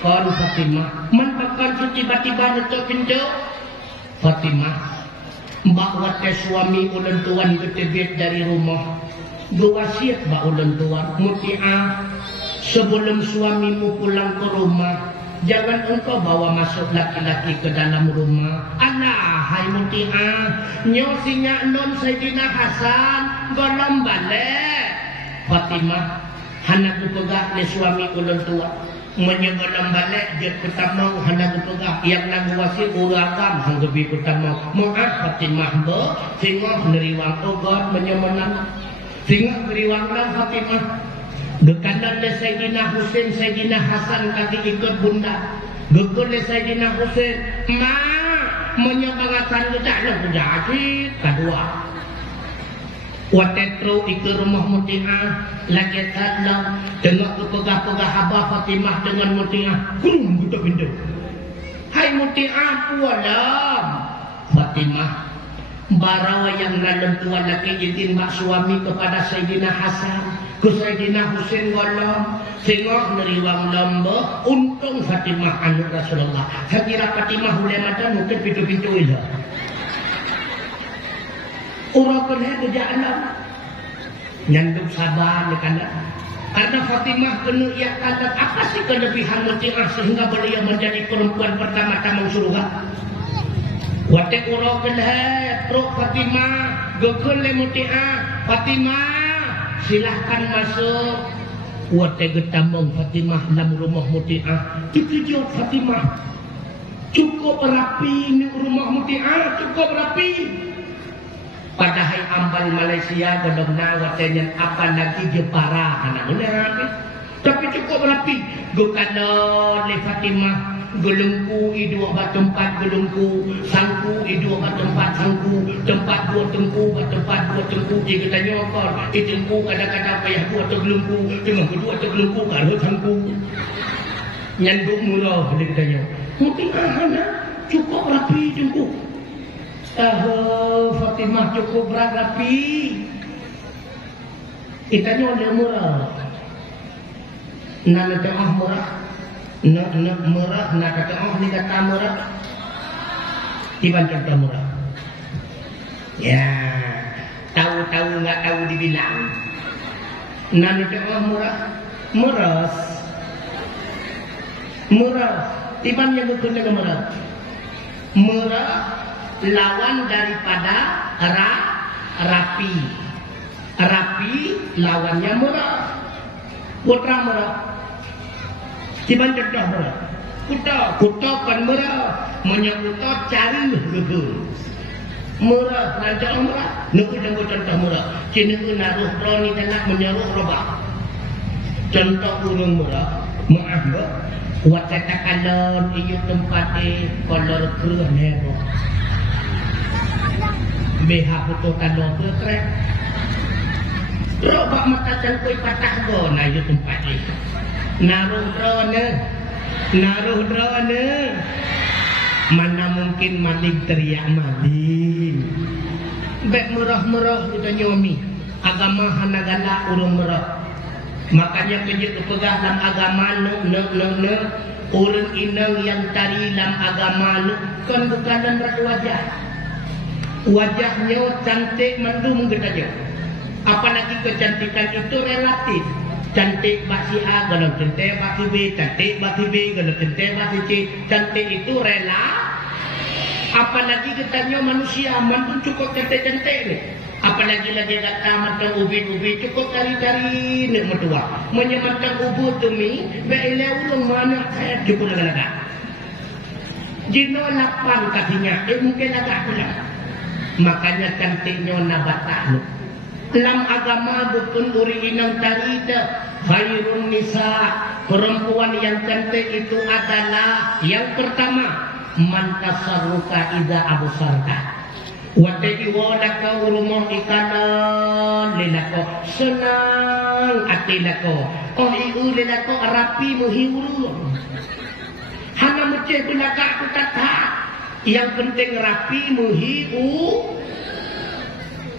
Kon Fatimah, mantakan su tiba-tiba nutup pintu. Fatimah, mbak wate suami ulen tuan ketebet dari rumah. Berwasiat mbak ulen tuan, Muti'ah, sebelum suamimu pulang ke rumah, jangan engkau bawa masuk laki-laki ke dalam rumah. Alah, hai Muti'ah, nyosinya non Sayyidina Hasan golong balik. Fatimah, hana kupegah le suami ulen tua. Menyegolam balik dia pertama hana kupegah yang nagu wasit urakan hanggebi pertama. Maaf Fatimah be, singah neriwang ogot menyemenang. Singah neriwang Fatimah. Gekanan le Sayyidina Husain, Sayyidina Hasan kaki ikut bunda. Gekun le Sayyidina Husain, ma menyebangatan gedak le pujaki kedua. Watetro ikut rumah Muti'ah lagi sadlam tengok kepegah-pegah Abah Fatimah dengan Muti'ah. Kurung buka pintu. Hai Muti'ah pualam. Fatimah, barawa yang dalam tuan laki izin mak suami kepada Sayyidina Hasan ke Sayyidina Husain golong singok neriwang lomba. Untung Fatimah anu Rasulullah. Saya kira Fatimah boleh macam mungkin pintu-pintu itu. Orang kena berjalan nyanduk sabar karena Fatimah kena ia kata apa sih kelebihan Muti'ah sehingga beliau menjadi perempuan pertama tamang surga. Waktu orang kena pro Fatimah gekun le Muti'ah. Fatimah silahkan masuk. Waktu getamong Fatimah dalam rumah Muti'ah. Dikejut Fatimah, cukup rapi ni rumah Muti'ah, cukup rapi. Padahal ambal Malaysia godongna watenyan apa lagi Jepara anak benar. Tapi cukup rapi. Gukana le Fatimah gelengku idua tempat gelengku, sangku idua tempat sangku, tempat dua tengku tempat dua tengku. Jika tanya apa, tengku kadang-kadang payah dua tergelengku, tengah kedua tergelengku kalau sangku. Nyanduk murah boleh tanya. Mungkin cukup rapi tengku. Fatimah cukup rapi. Kita oleh murah. Nak tengah murah. Nak murah. Nak tengah ni kata murah. Tiba contoh murah. Ya, tahu-tahu nggak tahu dibilang. Nak tengah murah. Murah. Murah. Tiba yang betul dengan murah. Murah. Lawan daripada rapi. Rapi lawannya murah. Putra murah. Cuman contoh murah. Kuta kan murah. Menyekuta cari betul. Murah, rancang murah. Nunggu contoh murah. Cina naruh roni tenak menyaruh robak. Contoh urung murah. Maaf ya. Waktu kalon iyo tempat kolor keruh nebo. Beha putu kalon berkrek. Robak mata cangkui patah go na iyo tempat ini. Naruh drone. Mana mungkin maling teriak maling. Bek murah-murah kita nyomi. Agama hanagala urung murah. Makanya kejut pegah dalam agama urang inang yang tari dalam agama kan bukan dalam wajah. Wajahnya cantik mendung katanya. Apalagi kecantikan itu relatif. Cantik bagi A kalau cantik bagi B, cantik bagi B kalau cantik bagi C. Cantik itu rela. Apalagi katanya manusia mantu cukup cantik-cantik ni. Apalagi lagi kata macam ubi-ubi cukup cari-cari ni mertua. Menyemacam ubu tu mi, beile ulung mana saya cukup lagak-lagak. Jino 8 kakinya, mungkin agak pula. Makanya cantiknya nabatah. Dalam agama bukan uri inang tarida. Khairun nisa, perempuan yang cantik itu adalah yang pertama, man tasarruka idza absarta. Wategi wadaka urumah ikanan lelako senang hati lako. Oh iu lelako rapi muhiuru. Hana meceh belaka aku kata. Yang penting rapi muhiu.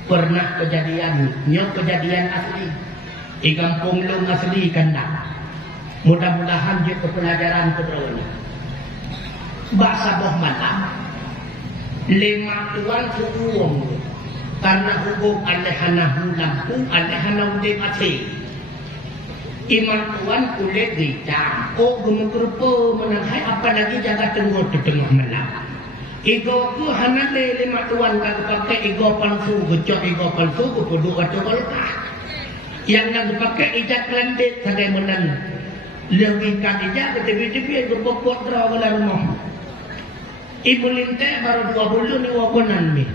Pernah kejadian, kejadian asli. Di kampung Long asli kandang. Mudah-mudahan dia kepelajaran keberani. Bahasa boh malam. 5 tuan hukum. Karena hukum alehanahu lampu, alehanahu demati. Iman tuan kulit hitam. Oh gemekerpo menanghai apalagi jaga tengok di tengah malam. Ego ku hana le 5 tuan kagak pakai ego palsu, gecok ego palsu ku kudu atau golkah. Yang nak pakai ijak landek sagai menan. Lebih kan ijak tebi-tebi berpokok draw ke rumah. Ibu linte baru 2 bulan ni wakonan mi.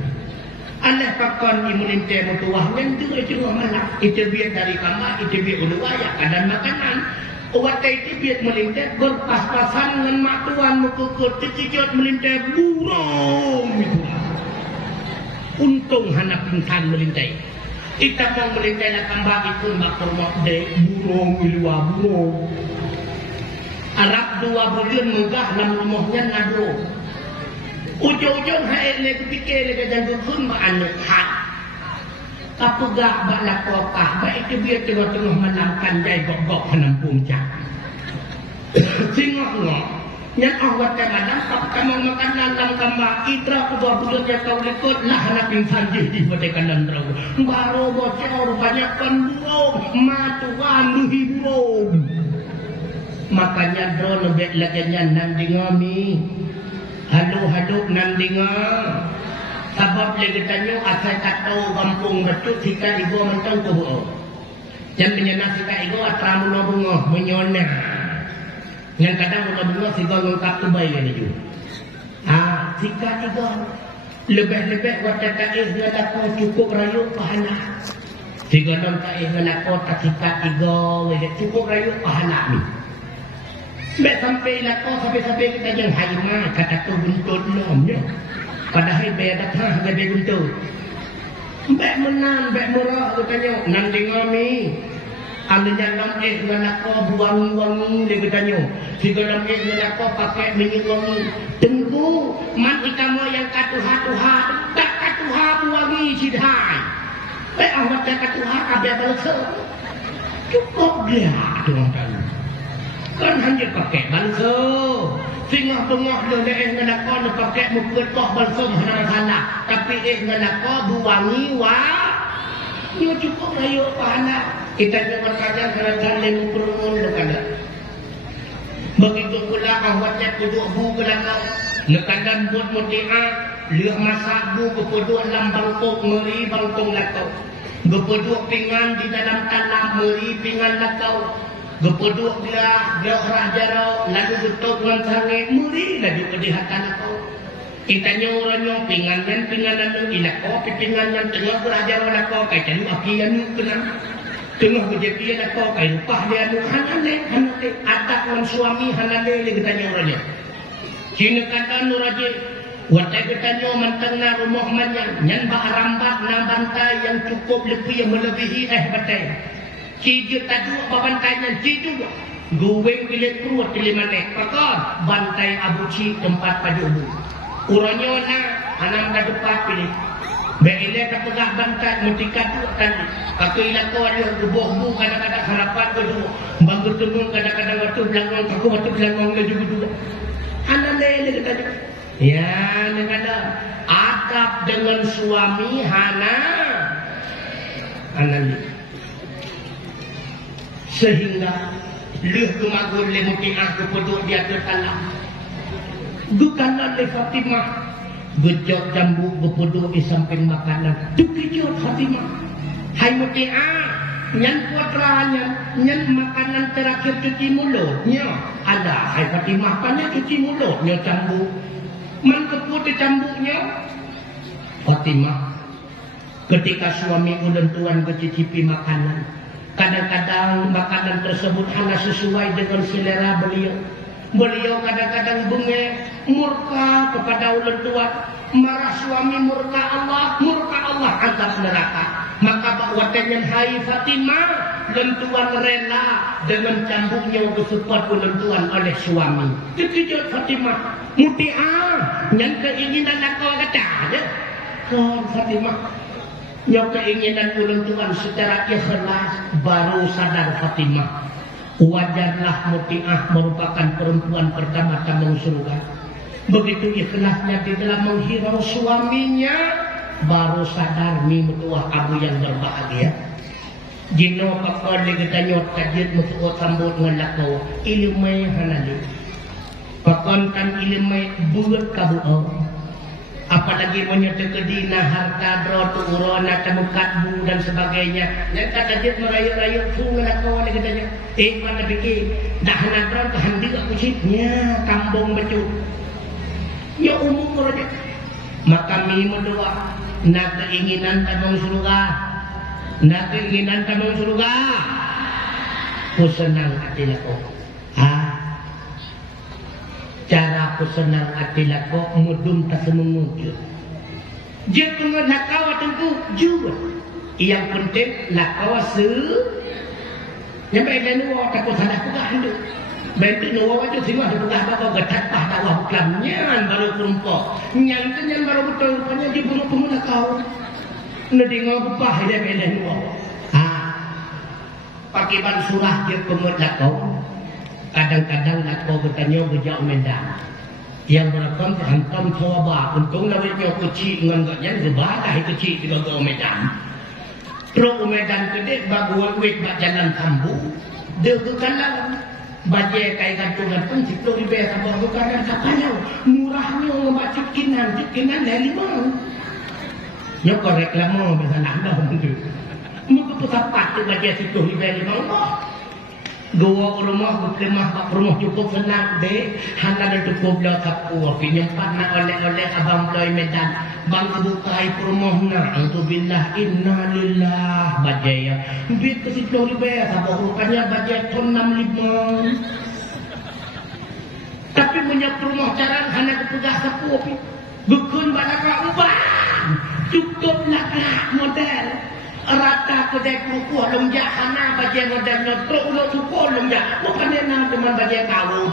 Alah pakon ibu linte bertuah nyentuh itu malam. Itu biar dari kamar, itu biar uluaya kadang makanan. Waktu itu biar melintir berpas-pasan dengan mak tuan mukukut terkejut melintir burung itu. Untung hana pingsan melintir. Kita mau melintir nak kambang itu mak rumah dek burung luar burung. Arab 2 bulan megah dalam rumahnya ngadu. Ujung-ujung hai le kepikir le jangan sun mak anak hak. Kapugak balak kopah, baik itu biar tengah-tengah menangkan jai gok-gok penampung cak. Singok-ngok, yang awat ke malam, kamu makan dalam kamar, itra kedua bulan yang kau lekut, lah anak pingsan di batekan dan terau. Baru bocor, banyak burung, matuan duhi burung. Makanya drone lebih laganya nandingami. Halo-halo nandinga. Sebab lagi tanya asal tak tahu kampung betul jika ibu mentang ke buah. Jangan menyenang jika ibu atramu bunga menyona. Yang kadang bunga si gol ngangkat tu bayi ni juga. Jika ibu Lebih-lebih waktu taih ngelako cukup rayuk pahala. Tiga nom taih ngelako tak sikat tiga, cukup rayuk pahala ni. Sampai lako sampai kita yang haima kata tu buntut nomnya. Padahal bayar datang harga buntut. Mbak menang, mbak murah katanya. Nanti ngami. Alanya nom ngelako buang-buang dia katanya. Tiga nom ngelako pakai minyak wangi. Tunggu, man ikamu yang katuha-tuha, tak katuha buangi sidhai. Awak tak katuha ada balsa. Cukup dia tuan-tuan. Kan hanya pakai balsa. Sehingga tengah dia ngelakon pakai mukut kok balsa mana salah. Tapi ngelakon buangi wah. Dia cukup layu pahala. Kita jangan kadang kadang permun kadang. Begitu pula awaknya kedua bu kelakau. Lekadang buat muti'ah. Lihat masak bu kepedua dalam bangkok meri bangkong lakau. Kepedua pingan di dalam tanah meri pingan lakau. Kepedua dia orang jarau. Lalu betul dengan sangat meri lagi kedihatan lakau. Kita nyoranya pingan-pinganan ilakau. Pingan yang tengah orang jarau lakau. Kaya cari apian kenal. Tengah kejadian atau kain upah dia nu hanale atak orang suami hanale le katanya orangnya. Cina kata nu raja watai katanya mantang na rumah manyan nyan ba arambat na bantai yang cukup lebih yang melebihi batai. Ciju tadu babantainya ciju guweng bilik perut di mana pakon bantai abuci tempat pada ubu. Orangnya na anam ka depan pilih. Bila tak pegah bantai mutikat tu kan aku ilah kau ada buah-buah kadang-kadang harapan kedua bangga tenung kadang-kadang waktu belakang aku waktu belakang lagi juga anak lele kata ya negara adab dengan suami hana anak sehingga leh kemagun le mutiah kepeduk dia tertalam bukanlah le Fatimah gejot jambu berpuduk di samping makanan. Dukijot Fatimah. Hai muti'ah. Nyan putranya. Nyan makanan terakhir cuci mulutnya. Ada. Hai Fatimah. Banyak cuci mulutnya jambu. Man keputih jambunya. Fatimah. Ketika suami ulen tuan bercicipi makanan. Kadang-kadang makanan tersebut hanya sesuai dengan selera beliau. Beliau kadang-kadang bengek, murka kepada ulen tua, marah suami murka Allah azab neraka. Maka bakwatnya hai Fatimah, lentuan rela dengan cambuknya kesupport ulen tuan oleh suami. Dikejut Fatimah, muti'ah, yang keinginan aku kata, ya. Kon Fatimah, yang keinginan ulen tuan secara ikhlas baru sadar Fatimah. Wajarlah muti'ah merupakan perempuan pertama tamu surga. Begitu ikhlasnya di dalam menghirau suaminya, baru sadar ni mutuah abu yang berbahagia. Jino pakon le katanya kajit mutuah sambut ngelakau ilmu hanali. Pakon kan ilmu buat kabu. Apalagi menyertai dina harta drot urona kamukatbu dan sebagainya. Yang kata dia merayu-rayu sungai lakau ni katanya. Mana fikir dah nak drot handi aku cipnya kambung betul. Ya umum saja. Maka mi mendoa nak keinginan tabung surga. Nak keinginan tabung surga. Ku senang hati lakau. Cara aku senang hati lakau mudum tak semungkir. Dia kena lakau tentu juga. Yang penting lakau yang baik lain awak takut salah pegah itu. Baik itu awak itu semua pegah bakal getak pah dakwah kelamnya baru kerumpok. Nyantan baru betul rupanya dia bunuh pengguna kau. Nanti ngau pah dia baik lain awak. Pakai ban surah dia pengut lakau. Kadang-kadang lakau bertanya berjauh Medan. Yang berakam hantam thawabah. Untung lawitnya kecil dengan gaknya berbadah kecil di bawah Medan. Terus Medan gede bagu wet bak jalan tambu. Dia ke kanan. Bajai kai gantung-gantung ciklo di bawah tambah ke kanan kapal. Murahnya ngebak cikinan dari lima. Ya kau reklama besar nambah mungkin. Mungkin pusat pat tu bajai ciklo di bawah lima. Gua rumah berkemah pak rumah cukup senang deh. Hana ada cukup dah kapur. Penyempat nak oleh abang Ploy Medan. Bang kebukai rumah nak. Untuk billah inna lillah bajaya. Bit ke situ riba. Sabah rupanya bajaya ton 65. Tapi punya rumah caran hana kepegah kapur. Bekun pada ubah. Cukup nak model. Rata kedai kukuh longjak hana bajai modal nyotrok ulo cukuh longjak bukan dia nak teman bajai kau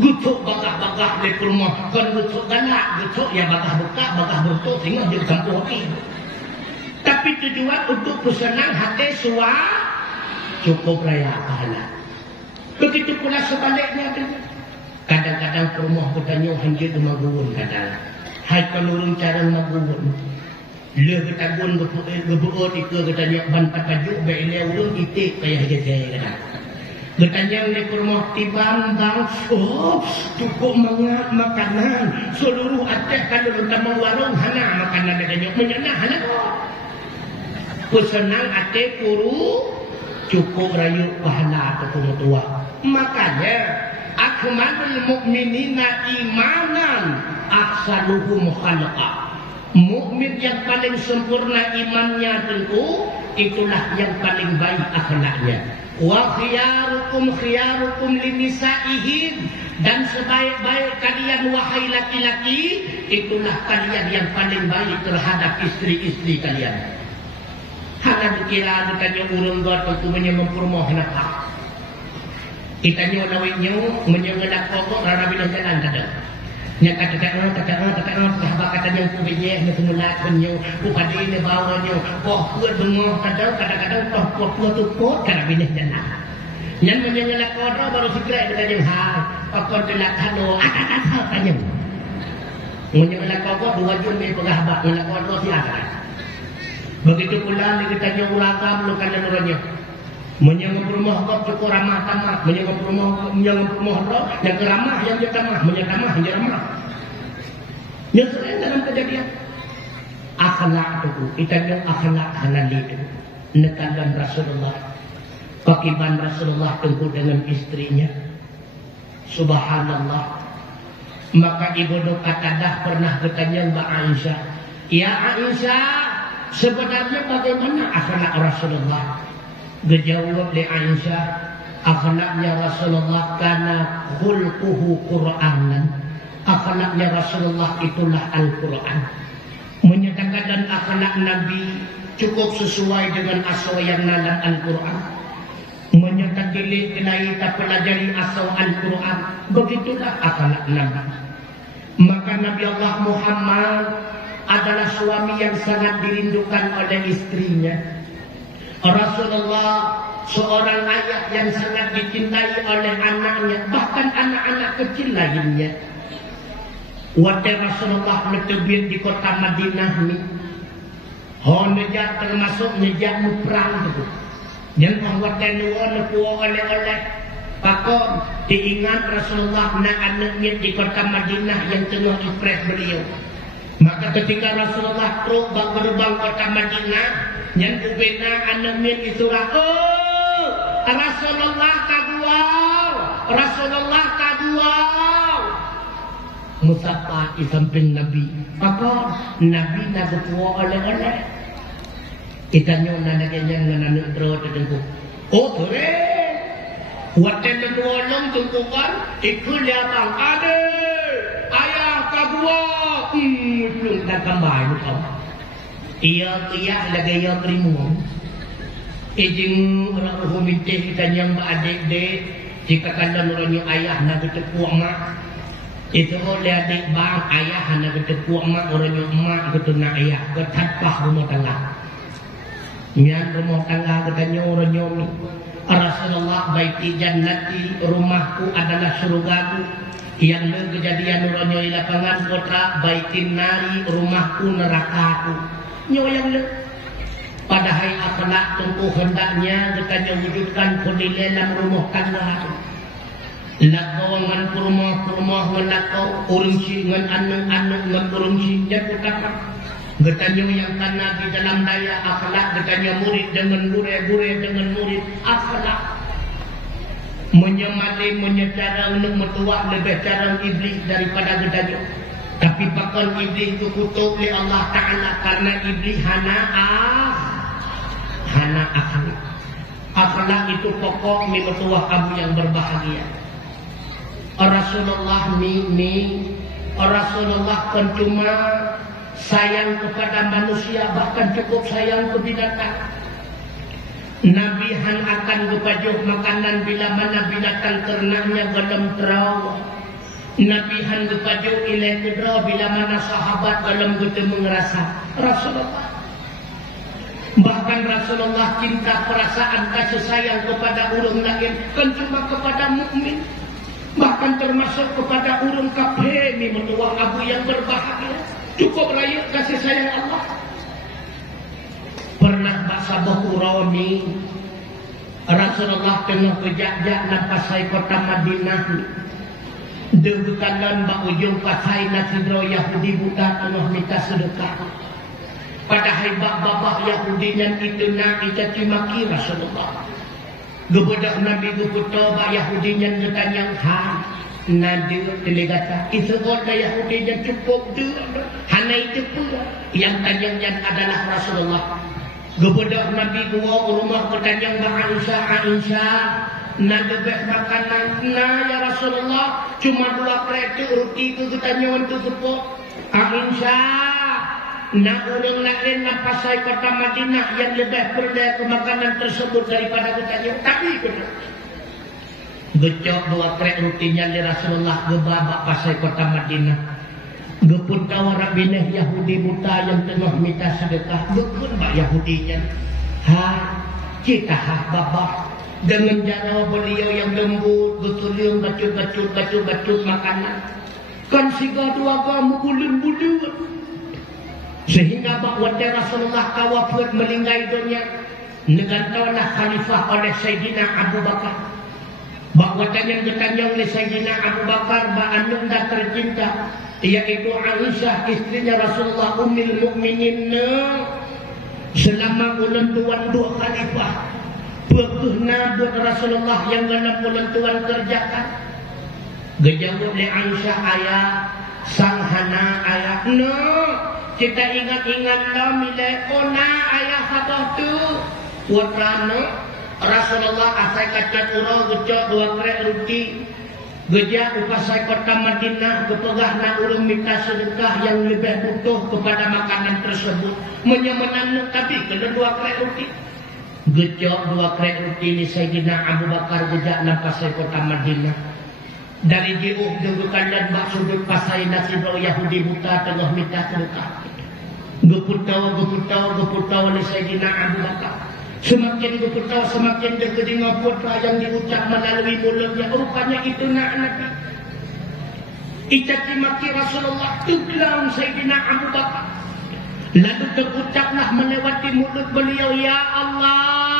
gutuk bagah-bagah di rumah kan gutuk galak gutuk ya bagah buka bagah bertuk sehingga dia campur hati tapi tujuan untuk bersenang hati suah cukup raya pahala begitu pula sebaliknya kadang-kadang rumah bertanya hanya magun kadang hai penurun cara magun le ketagun gebuot itu katanya ban pajuk bae le ulun itik kaya gede kata. Katanya le rumah tiban bang oh cukup mangat makanan seluruh aceh kalau utama warung hana makanan katanya menyenang hana pesenang ate puru cukup rayu pahala atau tua. Makanya akmalul mukminina imanan ahsanuhum khalqa. Mukmin yang paling sempurna imannya tentu itulah yang paling baik akhlaknya. Wa khiyarukum linisaihim dan sebaik-baik kalian wahai laki-laki itulah kalian yang paling baik terhadap istri-istri kalian. Hanya dikira ditanya urang god tentu menyempermoh napa. Kita nyo lawinyo menyengedak pokok rara bilang jalan kada. Nya kata-kata sahabat katanya ku bejeh na tumulat kunyo ku padi na bawanyo ko kuat dengo kadang-kadang ko tu kana binih jana nyan menyengela kodro baru sikra katanya ha pakon dilak halo akak katanya menyengela kodro dua jun me pegahbak ngela kodro siapa begitu pula ni katanya uragam lu kana nuranyo menyengep rumah kau cukup ramah tamah menyengep rumah roh yang ramah yang dia tamah menyetamah yang dia ramah yang sering dalam kejadian akhlak itu kita akhlak halal itu nekalan Rasulullah kakiban Rasulullah tentu dengan istrinya subhanallah maka Ibnu Qatadah pernah bertanya Mbak Aisyah ya Aisyah sebenarnya bagaimana akhlak Rasulullah Gejawab li Aisyah akhlaknya Rasulullah kana khulquhu Qur'anan akhlaknya Rasulullah itulah Al-Quran menyatakan akhlak Nabi cukup sesuai dengan asal yang dalam Al-Quran menyatakan kita pelajari asal Al-Quran begitulah akhlak Nabi maka Nabi Allah Muhammad adalah suami yang sangat dirindukan oleh istrinya Rasulullah seorang ayah yang sangat dicintai oleh anaknya bahkan anak-anak kecil lainnya waktu Rasulullah netebir di kota Madinah ni nejak termasuk nejak perang tu yang waktu nuwa oleh pakon diingat Rasulullah nak anaknya di kota Madinah yang tengah impress beliau maka ketika Rasulullah truk berbang kota Madinah yang kubena anaknya disurah Rasulullah kaduau musafah di samping Nabi maka Nabi nak berpuak oleh-oleh kita nyona nakanya ngananuk terus terdengu tere waktu tergolong tungkukan ikut lihatang ade ayah kaduau belum tak kembali kau iya lagi ya terima ijing orang rumite kita yang adik-adik jika kalian orangnya ayah nak ketepuk mak itu oleh adik bang ayah nak ketepuk mak orangnya emak gitu nak ayah ketapah rumah tangga nyan rumah tangga katanya orangnya Rasulullah baiti jannati rumahku adalah surgaku yang kejadian orangnya di lapangan kota baitin nari rumahku nerakaku nyoyang le padahal akhlak tentu hendaknya kita wujudkan penilaian dalam rumah tangga lakau ngan rumah lakau urungsi ngan anak ngan urungsi jatuh takak getanya yang karena di dalam daya akhlak getanya murid dengan gure dengan murid akhlak menyemali menyecara untuk metuak lebih cara iblis daripada gedanya. Tapi bahkan iblis itu kutuk oleh Allah Ta'ala karena iblis hana akhlak. Akhlak itu pokok ni metuak kamu yang berbahagia. Rasulullah kan cuma sayang kepada manusia, bahkan cukup sayang ke binatang. Nabi han akan kepajuh makanan bila mana binatang ternaknya dalam terau. Nabi han kepajuh ilai kudra bila mana sahabat dalam ketemu ngerasa. Rasulullah. Bahkan Rasulullah cinta perasaan kasih sayang kepada orang lain kan cuma kepada mukmin. Bahkan termasuk kepada urung kafir ni menuang abu yang berbahagia. Cukup raya kasih sayang Allah. Pernah baksabah urau ni Rasulullah tengah kejak-jak nampasai kota Madinah. Debekalan bak ujung pasai nasidro Yahudi buta tengah minta sedekah. Padahal bak-babak Yahudi yang itu nak dicaci maki Rasulullah. Gebedak Nabi Gubuto bak Yahudi yang ketanyang nada delegata isegol dah Yahudi yang cukup dia hana itu pula yang tanyang adalah Rasulullah. Gebedak Nabi gua rumah ketanyang bak Aisyah nada bek makanan ya Rasulullah cuma 2 kereta roti ke ketanyang tu sepok Aisyah. Nak orang lain nak pasai kota Madinah yang lebih berdaya ke makanan tersebut daripada ketanya. Tapi benar. Gecok 2 krek rutinnya li Rasulullah gebabak pasai kota Madinah. Gepun tahu rabinah Yahudi buta yang tengah minta sedekah. Gepun bak Yahudinya. Kita babak. Dengan cara beliau yang lembut, betul bacut makanan. Kan siga 2 gamu bulan-bulan. Sehingga bahawa Rasulullah kawafat melinggai dunia negantalah khalifah oleh Sayyidina Abu Bakar. Bahawa tanyang-tanyang oleh Sayyidina Abu Bakar ba'anung dah tercinta iaitu Aisyah istrinya Rasulullah Ummul Mukminin selama bulan tuan 2 khalifah pekehna buat Rasulullah yang dalam bulan tuan kerjakan. Gejawab oleh Aisyah ayah sanghana ayah kita ingat-ingat lah milai ona ayah kata tu warna Rasulullah asai kacat urau gecok 2 krek roti gejak upasai kota Madinah kepegah nak urung minta sedekah yang lebih butuh kepada makanan tersebut menyemenan tapi kena 2 krek roti gecok 2 krek roti ni Sayyidina Abu Bakar gejak nampasai kota Madinah. Dari jauh dudukan dan bak sudut pasai nasibau Yahudi buta tengah minta sedekah. Geputau oleh Sayyidina Abu Bakar. Semakin geputau semakin dekat dengan putra yang diucap melalui mulutnya. Rupanya itu nak Nabi. Icaci maki Rasulullah tuglang Sayyidina Abu Bakar. Lalu terucaplah melewati mulut beliau, ya Allah.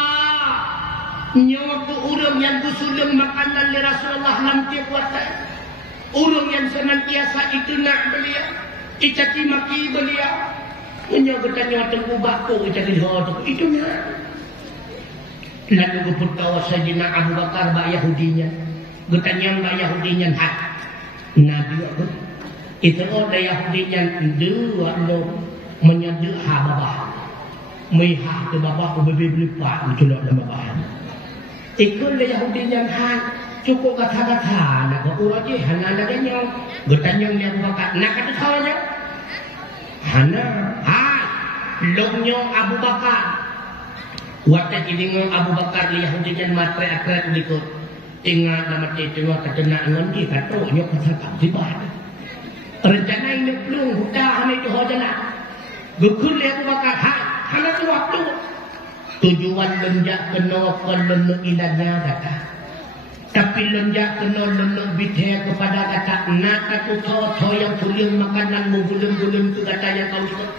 Nyawa tu urang yang gusulung makanan li Rasulullah nanti buatan. Urang yang senantiasa itu nak beliau. Icaci maki beliau. Nyawa bertanya tengku bako icaci tu. Itu nak. Lalu guputawa Sayyidina Abu Bakar bak Yahudinya. Bertanya bak Yahudinya hak. Nabi aku. Itu ada Yahudinya dua lo menyedek hababah. Mihah ke babah beli pak menculak dalam babah. Ikut le Yahudi yang cukup kata-kata nak urut je hana ada nyong bertanya yang Bakar nak kata sawanya hana longnya Abu Bakar waktu ini Abu Bakar le Yahudi yang matre akhirat ikut ingat nama tengah kena ngondi kata nyok kata dibah rencana ini belum dah hanya itu hojana gukul le Abu Bakar hana tu waktu tujuan lenjak kena lenu ilahnya kata. Tapi lenjak kena lenu bidhe kepada kata nak aku tahu yang tuliang makanan mu bulan-bulan tu kata yang kau sebut.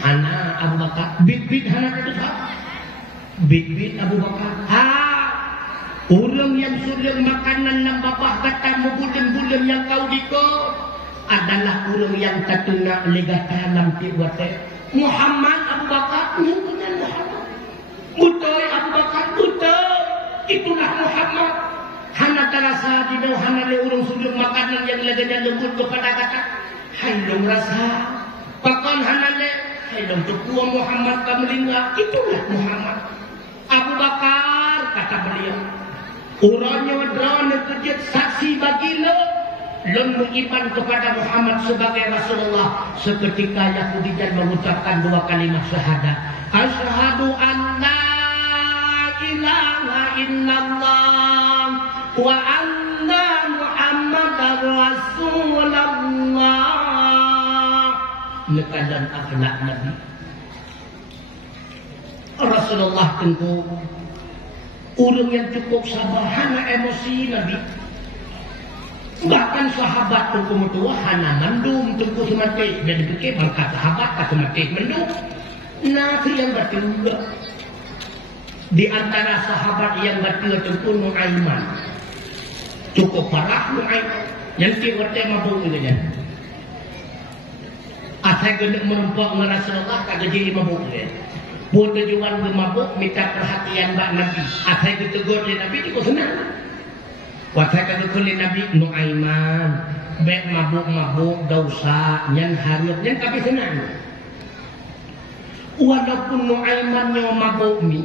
Hana Abu Bakar bid hana itu tak. Bid Abu Bakar. Orang yang suliang makanan nang bapak kata mu bulan-bulan yang kau dikau adalah orang yang tatuna legata nanti wate. Muhammad Abu Bakar Muhammad. Betul Abu Bakar betul. Itulah Muhammad. hana terasa di bawah hana le urung sujud makanan yang leganya lembut kepada kata hai dong rasa pakon hana le hai dong tukua Muhammad kamelingga itulah Muhammad Abu Bakar kata beliau urangnya drone kerja saksi bagi lo lemu iman kepada Muhammad sebagai Rasulullah seketika Yahudi dan mengucapkan dua kalimat syahadat asyhadu an la ilaha illallah wa anna Muhammadar Rasulullah nekalan akhlak Nabi Rasulullah tentu orang yang cukup sabar hana emosi Nabi bahkan sahabat tentu mutua hana mendung tentu semati dan dipikir bangkat sahabat tak semati mendung nah yang bertiga di antara sahabat yang bertiga tentu Nu'aiman cukup parah Nu'aiman yang tiba-tiba mabuk juga asal gede merempak dengan Rasulullah tak jadi mabuk dia pun tujuan bermabuk minta perhatian bak Nabi asal ditegur oleh Nabi itu senang wasai ditegur oleh Nabi Nu'aiman baik mabuk-mabuk dosa yang harap yang tapi senang walaupun Nu'aiman yang mabuk ni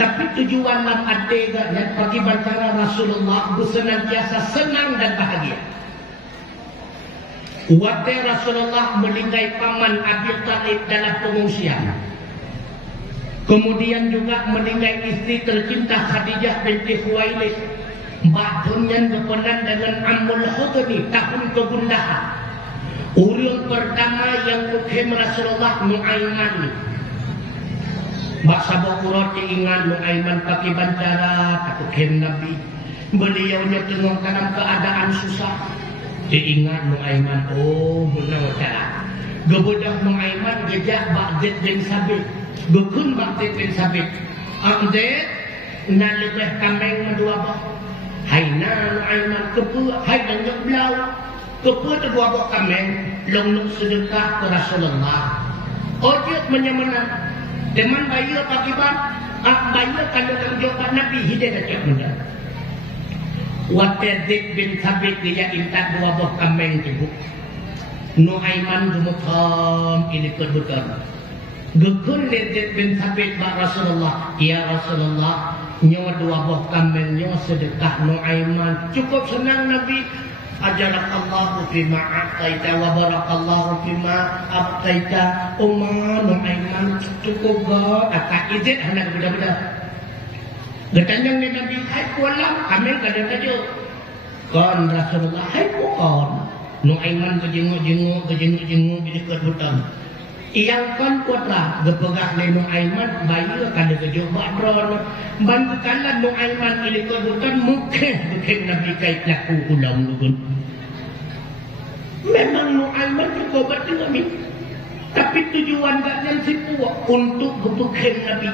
tapi tujuan dalam adegannya bagi bantara Rasulullah senantiasa senang dan bahagia waktu Rasulullah melingkai paman Abi Thalib dalam pengungsian kemudian juga meninggal istri tercinta Khadijah binti Khuwailid mbak Dunyan kepenan dengan Ammul Khudni tahun kegundahan urang pertama yang kukem Rasulullah Nu'aiman mbak sabok urut diingat Nu'aiman pakai bancara tak kukem Nabi beliaunya tengok dalam keadaan susah diingat Nu'aiman oh benar cara gebudak Nu'aiman jejak Bak Zaid bin Sabit Bekun bakti bin Sabit Zaid na lebih kambing mendua bak hai na Nu'aiman kepu hai banyak belau kepu dua bak kambing long sedekah ke Rasulullah ojek menyemena teman bayi pakiban bayi kalau terjawab Nabi hidayah cek muda waktu Zaid bin Sabit dia intak dua bak kambing itu Nu'aiman gemukan ini kebetulan Gekun Zaid bin Sabit bak Rasulullah ya Rasulullah nyawa dua buah kambing nyawa sedekah Nu'aiman cukup senang Nabi ajalallahu fima a'taita wa barakallahu fima abtaita Nu'aiman cukup gak kata izin anak beda-beda getanyang ni Nabi hai kualam kambing kadang-kadang kan Rasulullah hai kualam Nu'aiman kejenguk-jenguk di dekat hutan yang kan kuatlah gepegak le Nu'aiman bayi kada kejobak dron bantu kala Nu'aiman ini kebukan mungkin Nabi kait laku ulang lugun memang Nu'aiman juga betul ni tapi tujuan gak yang sipuak untuk gepegak Nabi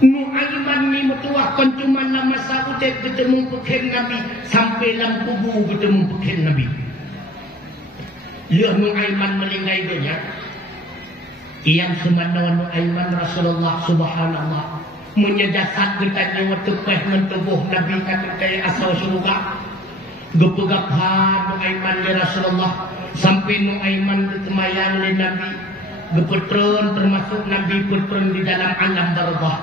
Nu'aiman ni metuahkan cuma nama sahabat bertemu pegak Nabi sampai dalam kubu bertemu pegak Nabi lihat Nu'aiman melingkai banyak yang semana Nu'aiman Rasulullah subhanallah menyedasat getanya waktu peh mentubuh Nabi kata kaya asal surga gepegaphan Nu'aiman ya Rasulullah sampai Nu'aiman ketemayang oleh Nabi gepetron termasuk Nabi petron di dalam alam barzah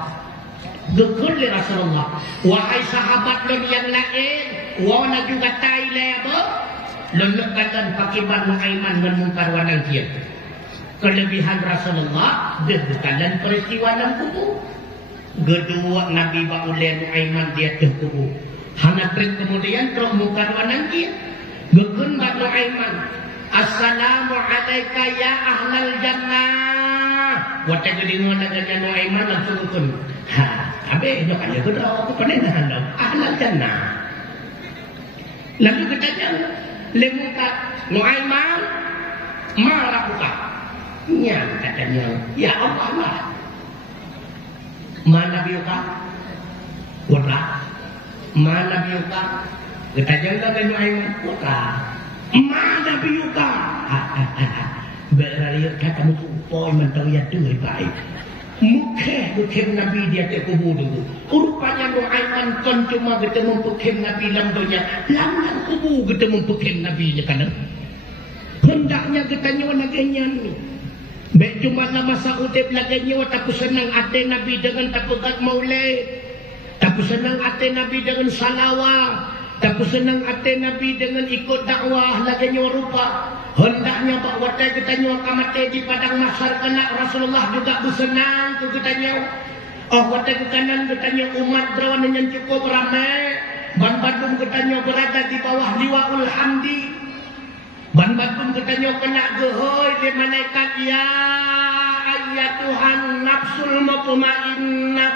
gekul ya Rasulullah wahai sahabat lo yang lain wana juga tai leba lo nekatan pakiban Nu'aiman menungkar wanang kian kelebihan Rasulullah bukan peristiwa dalam kubur kedua Nabi ba'ulian Nu'aiman dia ke kubur hana trik kemudian teruk mungkar wanang kia gekun bak Nu'aiman assalamu alaika ya ahlal jannah wata gedingan dengan Nu'aiman langsung gekun abe nyokan dia kedua aku penenahan dong ahlal jannah lalu ketanya lemungkat Nu'aiman marah buka nya katanya ya Allah lah mana biuka wala mana biuka katanya kan Nu'aiman wala mana biuka berari kata mutu poi mentau ya tu baik Mukhem Nabi dia ke kubur dulu. Rupanya Nuaiman kon cuma ketemu mukhem Nabi dalam dunia. Lamang kubur ketemu mukhem Nabi je kan. Hendaknya ketanya laganya ni. Baik cuma nama saudip laganya tapi senang hati Nabi dengan takukat maulid. Tapi senang hati Nabi dengan salawat. Tapi senang hati Nabi dengan ikut dakwah laganya rupa. Hendaknya Pak Watai ketanya kamate di padang mahsyar kena Rasulullah juga bersenang ke ketanya. Oh Watai ke kanan ketanya umat berawan yang cukup ramai. Ban Badung ketanya berada di bawah liwaul hamdi. Ban Badung ketanya kena gehoy di malaikat ya ayyatuhan nafsul mutmainnah.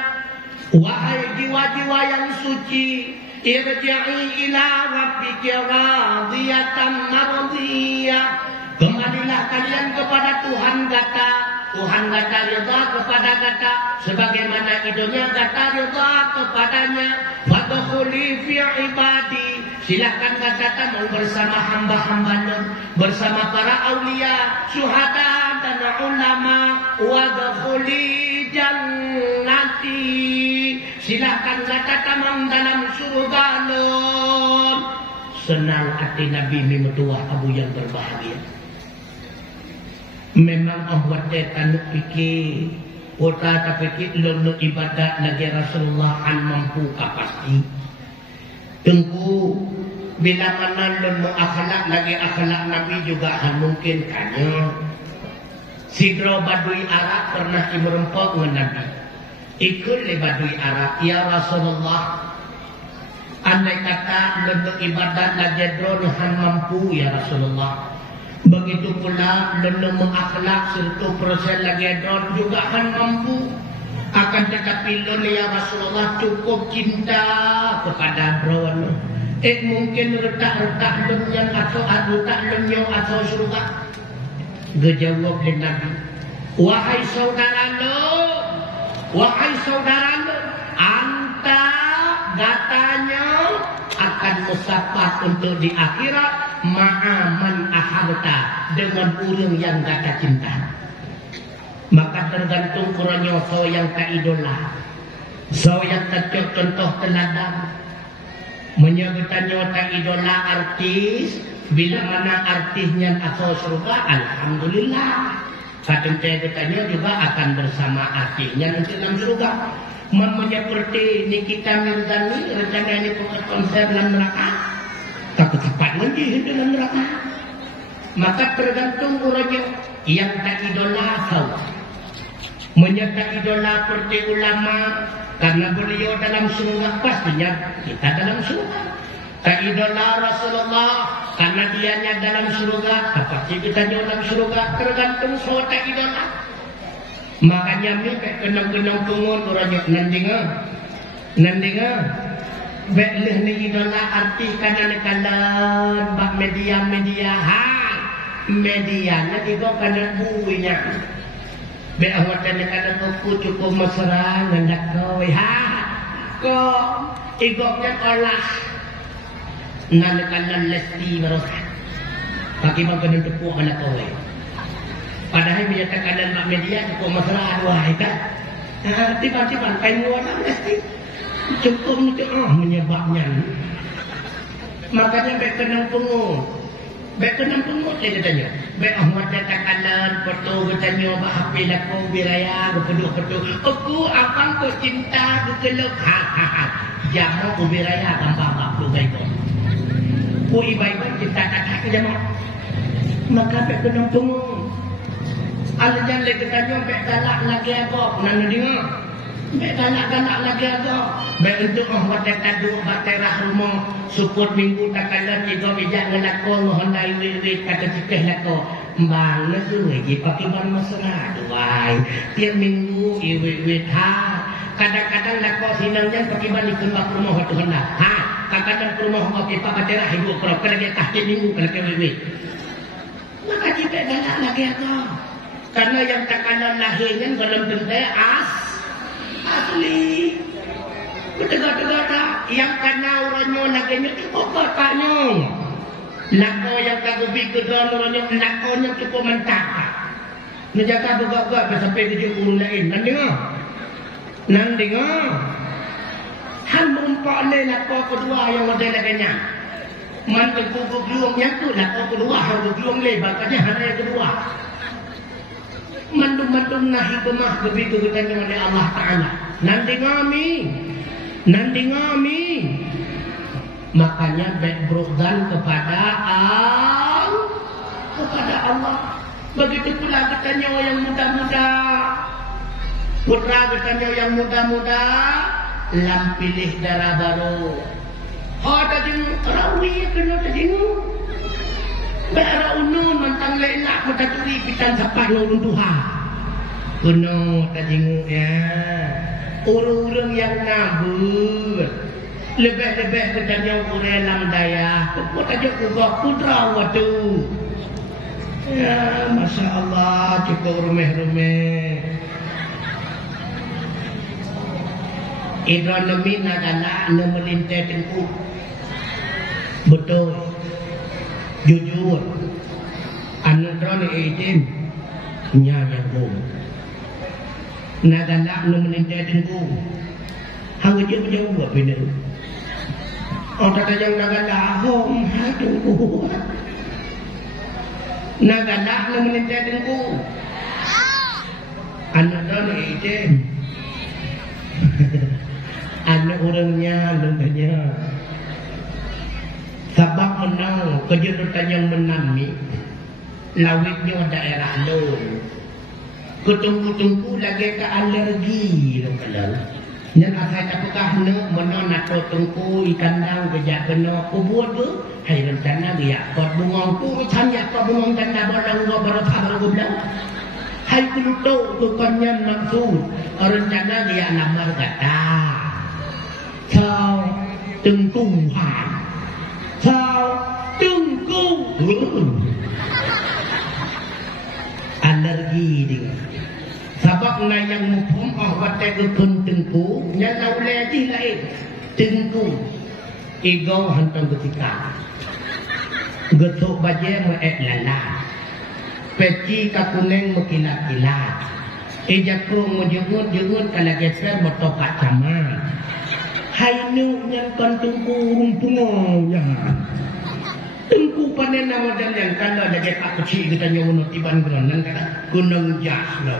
Wahai jiwa-jiwa yang suci, irji'i ila rabbika radiyatan mardiyah. Kembalilah kalian kepada Tuhan kata. Tuhan kata rida kepada kata sebagaimana idonya kata rida kepadanya. Wadkhuli fi ibadi. Silakan kata mau bersama hamba-hambanya, bersama para aulia, syuhada dan ulama. Wadkhuli jannati. Silakan kata mang dalam surga lon. Senang hati Nabi memetua Abu yang berbahagia. Memang Allah tanuk fikir kota tapi lon ibadat lagi Rasulullah an mampu kapasti. Tengku bila mana lon akhlak lagi akhlak Nabi juga mungkin kanya. Sidro Badui Arab pernah merempok dengan Nabi. Ikut le Badui Arab, ya Rasulullah. Andai kata lentuk ibadat lagi drohan mampu ya Rasulullah. Begitu pula lentuk mengakhlak 100% lagi dron juga akan mampu. Akan tetapi lon ya Rasulullah cukup cinta kepada dron. Mungkin retak-retak lenyan atau retak lenyo atau surga. Gejawab le Nabi. Wahai saudara, anta katanya akan musafah untuk di akhirat ma'aman aharta dengan orang yang gata cinta. Maka tergantung kurangnya so yang tak idola, so yang tak contoh teladan. Menyebutnya tak idola artis, bila mana artisnya atau surga, alhamdulillah. Kadang saya katanya juga akan bersama artinya nanti dalam surga. Seperti Nikita Mirzani rencana ini konser dalam neraka. Takut cepat lagi dalam neraka. Maka tergantung orangnya yang tak idola tahu. Menyertai idola seperti ulama karena beliau dalam surga pastinya kita dalam surga. Tak idola Rasulullah karena dianya dalam surga, pasti kita dalam surga. Tergantung so tak idola. Makanya ni kenang-kenang tungun orangnya nandinga. Bekleh ni idola arti kanan-kanan bak media na digo kanan buwinya. Be awatan kanan aku cukup mesra ngandak kau ko igoknya olah nalakanan lesti merosak. Bagi bang tepuk anak kau. Padahal menyatakan mak media cukup mesra wah kan. Tiba-tiba kain warna lesti cukup itu menyebabnya. Makanya baik kenang pengut. Baik kenang pengut dia katanya. Baik Ahmad katakan betul katanya bak HP aku biraya betul. Aku abang kau cinta kekeluk. Jamu biraya bang-bang tu baik kau. Ku ibai-ibai cinta tak jamu. Maka baik kenang pengut. Alajan lagi katanya baik galak lagi aku. Pernah dengar? Baik galak lagi aku. Baik untuk Ahmad kata baterah rumah support minggu tak kala tiga bijak ngelako ngehondai wirid kata cikeh lako. Bang tu lagi pakai ban mesra duai. Tiap minggu iwit kadang-kadang lako sinangnya pakai ban ikembak rumah waktu hendak. Kadang-kadang rumah okey pak baterah hidup kerap kala dia tahti minggu kala ke wirid. Maka cikeh galak lagi aku. Karena yang tak kala lahirnya belum tentu asli. Tegak-tegak yang kena orangnya laganya cukup bapaknya. Lako yang kagubi kedua orangnya lakonya cukup mentaka. Menjaga bergagak sampai kerja urun lain. Nan dengar. Han merempak le lapor kedua yang model laganya. Man terkuku keluang nyatu lapor kedua yang keluang le bakatnya hana yang kedua. Mandum-mandum nahi kemah begitu katanya oleh Allah Ta'ala. Nan ngami. Makanya berdoa kepada Allah. Begitu pula katanya yang muda-muda. Putra katanya yang muda-muda. Lam pilih darah baru. Tadi rawi kena tadi darah unun mantang lelak mata turi pitan sapah nurun Tuhan. Kena tadi ya. Urung-urung yang nabut. Lebih-lebih katanya urang lam daya. Kau tajuk kubah putra waktu. Ya, Masya Allah, cukup rumeh-rumeh. Idronomi adalah melintai tengku. Betul. Jujur. Anudron izin. Nyanya kum. Nadalah melintai tengku. Hang jauh-jauh buat bina. Oh, tak ada yang nadalah hom. Tengku. Nadalah melintai tengku. Anudron izin. Anak orangnya lembanya sabab menang kejurutan yang menami lawitnya daerah lon ketungku-tungku lagi ke alergi kalau yang asal tapukah nak menang atau tungku ikan dang kejap kena kubur tu hai rencana dia kot bungong tu macam ya kot bungong tanda barang baru tak baru bilang hai kuluto tu kanyan maksud rencana dia lamar kata Sao tengku han Sao tengku alergi dia sebab na yang mupum watai kepun tengku yang laulai di lain tengku igau hantam ketika getuk baje mu'et lala peci kakuneng mekilat-kilat ejaku menjungut kalau geser bertopak sama hai nu yang kan tengku rumpungnya tengku panen nama dan yang kalau ada tak kecil kita nyono tiban geronan kata gunung jas lo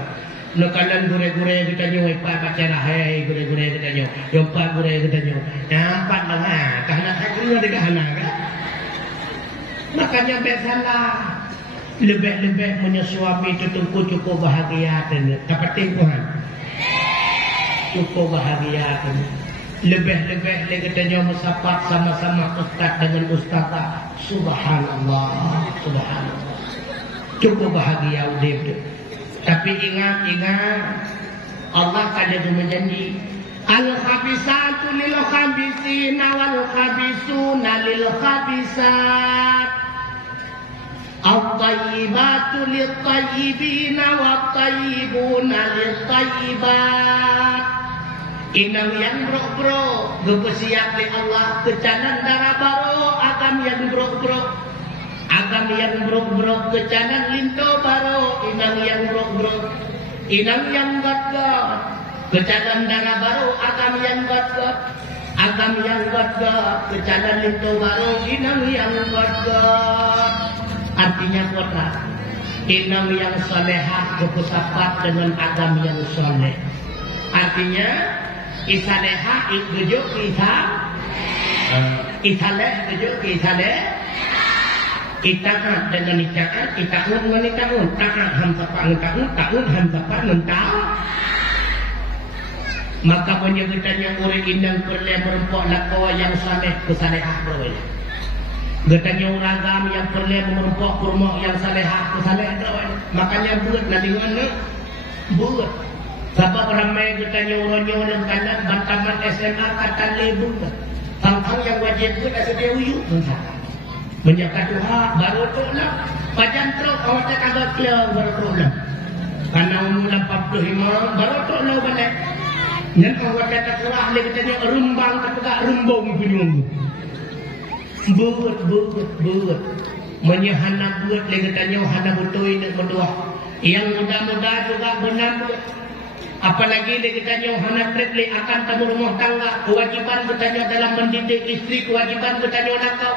nakalan gure-gure kita nyono pa pacara hai gure-gure kita nyono jompa gure kita nyono nampak mana karena saya dekat hana kan makanya besalah lebih-lebih punya suami itu tengku cukup bahagia dan dapat Tuhan cukup bahagia dan lebih-lebih lagi katanya musapat sama-sama ustaz dengan ustazah. Subhanallah, subhanallah. Cukup bahagia udip. Tapi ingat Allah ada berjanji al-khabisatu lil khabisina wal khabisuna lil khabisat. At-tayyibatu lit tayyibina wat tayyibuna lit tayyibat. Inang yang bro-bro bersiap di Allah kecanan darah baru agam yang bro-bro kecanan linto baru inang yang bro-bro inang yang got-got kecanan darah baru agam yang got-got kecanan linto baru inang yang got-got artinya kota inang yang solehah bersahabat dengan agam yang soleh artinya Isaleha ikjujuk isaleh tujuk isaleh itaat dengan itaat itaun dengan itaun taat hamsapa taun hamsapa mentau maka penyebutannya orang indang perle merempok lakwa yang saleh kesalehah perwe getanya uragam yang perle merempok kurma yang salehah kesaleh makanya buat nanti mana buat sebab ramai katanya orang-orang yang kanan bantaman SMA kata lebur tangkang yang wajib itu dah sedia uyuk menjaga Tuhan baru tu lah pajan teruk awak tak agak clear baru tu lah karena umur 45 baru tu lah balik dan awak tak terah dia katanya rumbang tak rumbung punyung buat menyahana buat dia katanya hana betul ini berdua Yang muda-muda juga menambut. Apalagi dia katanya hana tripli akan tamu rumah tangga. Kewajiban katanya dalam mendidik istri, kewajiban katanya nakau.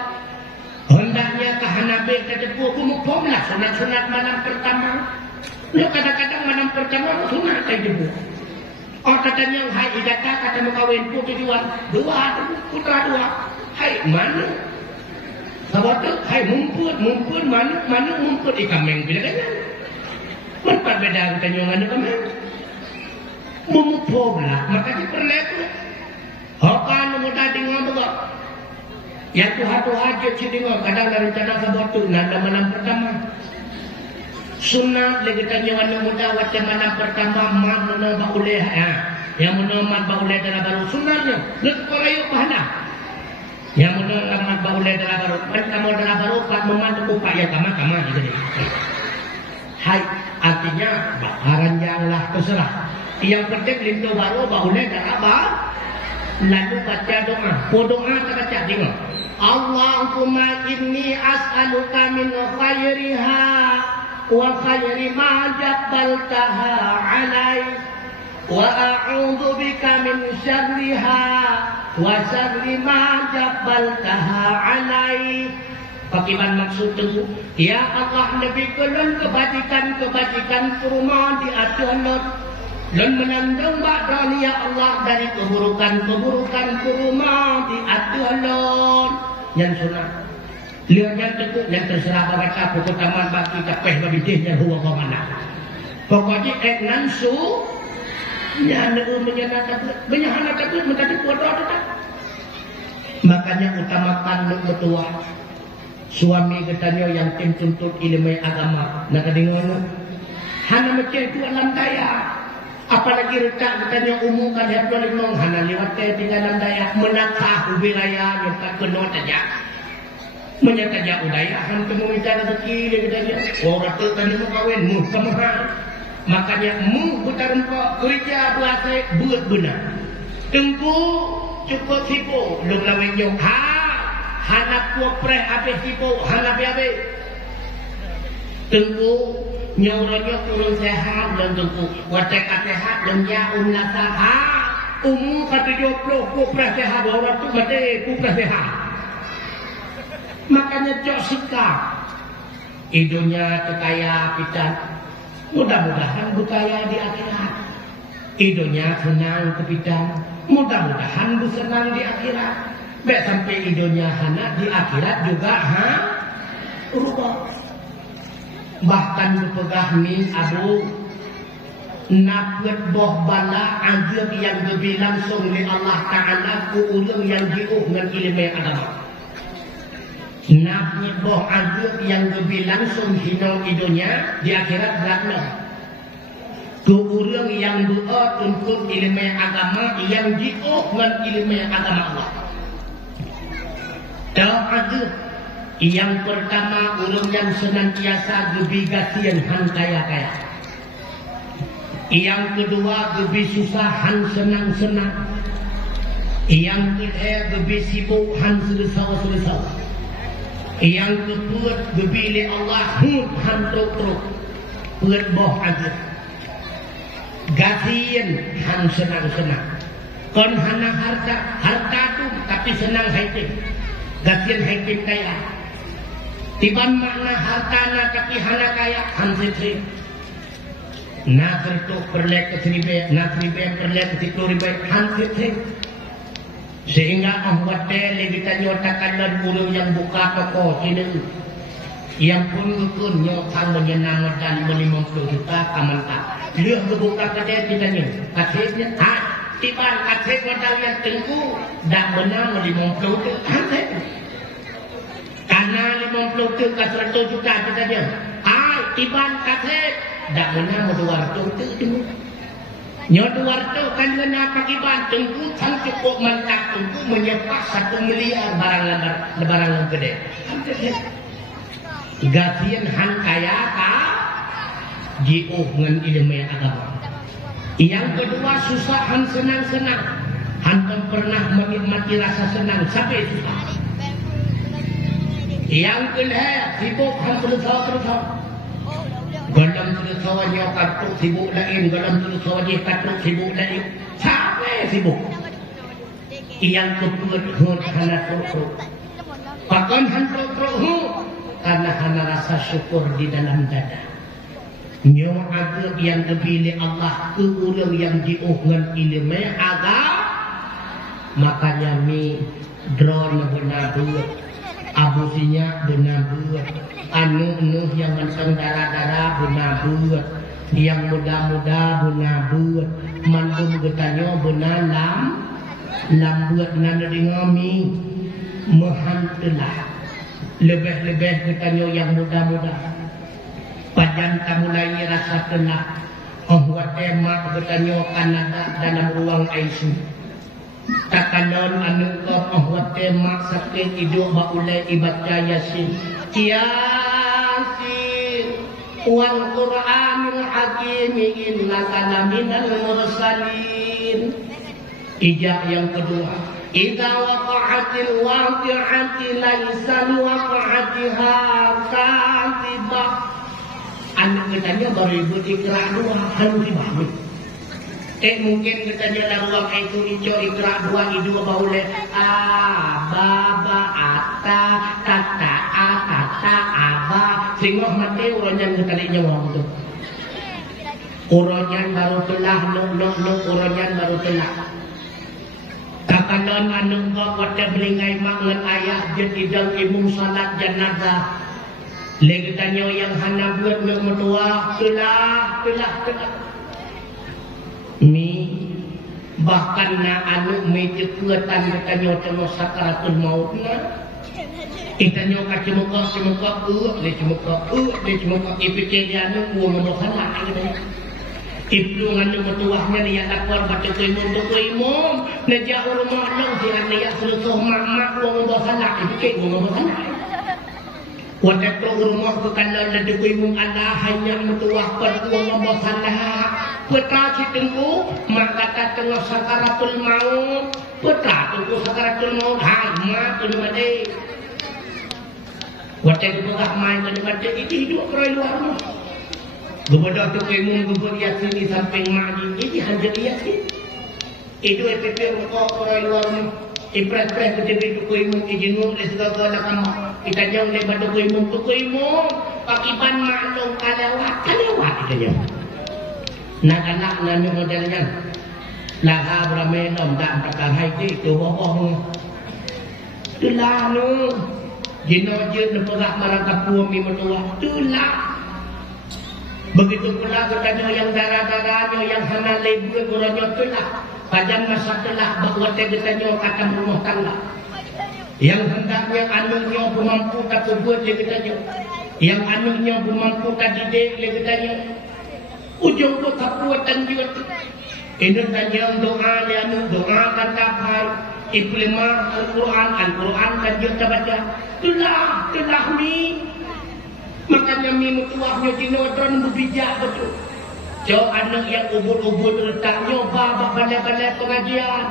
Hendaknya kahanabe kata aku mukpom lah sunat-sunat malam pertama. Ya kadang-kadang malam pertama sunat aja bu. Oh katanya hai idata kata mukawin pu tujuan dua putra dua. Hai mana? Sahabat tu hai mumpun mana mumpun ikameng bila kan? Mereka beda katanya mana kameng? Mukpom lah maka diperlet. Hokan muda dengar tu kok. Yang Tuhan je cidingo kadang dari rencana sahabat tu nada malam pertama. Sunat lagi tanya mana muda wacam malam pertama mana bauleh ya. Yang mana bauleh dalam baru sunatnya. Lepas korayu pahala. Yang mana bauleh dalam baru. Pertama dalam baru pak memandu pak ya kama gitu deh. Hai artinya bakaran janganlah terserah. Yang penting lintu baru bauleh dalam baru. Lalu baca doa. Doa tak baca dengar. Allahumma inni as'aluka min khairiha wa khairi ma jabbaltaha alai wa a'udhu bika min syarriha wa syarri ma jabbaltaha alai. Bagaimana maksud itu? Ya Allah lebih kelon kebajikan kurma di atunut dan menandung ba'dan ya Allah dari keburukan kurma di atunut. Yang sunat lihatnya tentu yang terserah baca pokok taman bagi capeh babitih yang huwa kemana pokoknya nansu nyana menyana takut menjadi kuat tak. Makanya utamakan betua suami katanya yang tim tuntut ilmu agama nak dengar hana macam itu alam daya. Apalagi retak katanya umumkan yang boleh menghana lewat tinggalan daya menakah wilayah yang tak kena saja menyataja udaya kan temu minta rezeki dia katanya orang tu tadi mau kawin mu kemahal makanya mu putaran kok kerja bahasa buat benar tengku cukup sipo belum lawin nyok hana puak pre habis sipo hana habis tengku nyaurannya kurang sehat dan tentu watak sehat dan jauh nasa kata 20 kupra sehat orang tu mati kupra sehat makanya cok sikap hidupnya terkaya pitan mudah-mudahan berkaya di akhirat hidupnya senang kepitan mudah-mudahan bersenang di akhirat baik sampai hidupnya hana di akhirat juga rubah. Bahkan berpegah min abu napet boh bala azab yang lebih langsung oleh Allah Ta'ala ku ulung yang diuh dengan ilmu agama napet boh azab yang lebih langsung hina idonya di akhirat beratlah ku ulung yang doa untuk ilmu agama yang diuh dengan ilmu agama Allah azab. Yang pertama ulun yang senantiasa gebigasian han kaya-kaya. Yang kedua gebi susahan senang-senang. Yang ketiga gebi sibuk han seresau-seresau. Yang keempat gebi li Allah han truk-truk. Peut boh azab. Gasian han senang-senang. Kon hana harta tu tapi senang haitin. Gasian haitin kaya. Tiban makna hartana tapi hana kaya hansitri. Na kertuk perlek ke seribe, na seribe perlek ke ribe hansitri. Sehingga ahwate kita nyotakan burung yang buka toko ini. Yang pun nyokang menyenang dan 50 juta kamanta. Lihat buka kedai kita ni. Kasihnya tiban kasih modal yang tengku dak benar 50 juta hansitri. Karena 50 juta 100 juta kita dia. Tiban kasih dak menang 200 tu. Nyo 200 kan kena pakiban tengku kan cukup mentak tengku menyepak 1 miliar barang gede. Gasian han kaya ka jiuh ngan ilmu agama. Yang kedua susah han senang-senang. Han pernah menikmati rasa senang sampai susah. Yang kedua sibuk han berusaha. Gondam galam tu sawanya katuk sibuk lain, galam tu sawanya katuk sibuk lain. Sampai sibuk. Yang keput hut hana tutup. Pakan hantu tutup karena hana rasa syukur di dalam dada. Nyo agak yang dipilih Allah ke orang yang diuhkan ilmu agak, makanya mi drone benar buat, abusinya benar buat, anu yang menceng darah benar buat, yang muda benar buat, mandum getanyo benar lambuat nana dengami mehantelah lebih getanyo yang muda. Padan tak mulai rasa tenang. Buat emak bertanya Kanada dalam ruang ICU. Takalon anu kau buat emak sakit hidup baulai ibadah Yasin. Yasin wal Qur'anil Hakim innaka laminal mursalin. Ijab yang kedua. Idza waqa'atil waqi'ati laisa waqa'atiha katibah. Anak katanya baru ikrar dua harus dibahami. Mungkin katanya dalam ruang itu hijau ikrar dua itu boleh baba ata tata aba sehingga mati orang katanya orang itu. Orang baru telah nok orang baru telah. Kakanon anu kau kata beringai mangan ayah jadi dang imum salat jenazah. Lagi tanya yang hana buat nak mentua telah. Mi bahkan na anu meja kuatan katanya tengok sakaratul maut na. Itanya kacemuka le cemuka ipikir dia anu uang mohana katanya. Ibnu nganu mentuahnya dia lapor baca kuimum najah rumah long dia dia selesai mak uang mohana ipikir uang mohana. Wadah rumah ke kalau ada kuimum Allah hanya mentuah perkuang membasalah peta citengku mak kata tengah sakaratul maut peta tengku sakaratul maut mak tu mati wadah kepegah main tu mati ini hidup kerai luar rumah kepada tu kuimum kubur yasin di samping mak ini hanya yasin itu EPP rukuk kerai luar rumah impres-pres kecil itu kuimum ijinum di segala kamar kita jauh daripada kuimum pakiban maklum kalewat kita jauh nak anak nanya modelnya laha beramenom tak takkan haiti itu bohong itulah nu jinojir neperak marangkap puami mentua itulah begitu pula katanya yang darah-darahnya yang hana lebih orangnya itulah badan masa telah bahawa katanya akan rumah tangga yang hendaknya anaknya bermampu tak buat dia katanya yang anaknya bermampu tak didik dia katanya ujung tu tak buatan dia ini tanya doa dia doa kata baik implement Al-Quran kan dia baca telah ni makanya mi mutuahnya dinodron berbijak betul jauh anak yang ubur-ubur letaknya babak balai-balai pengajian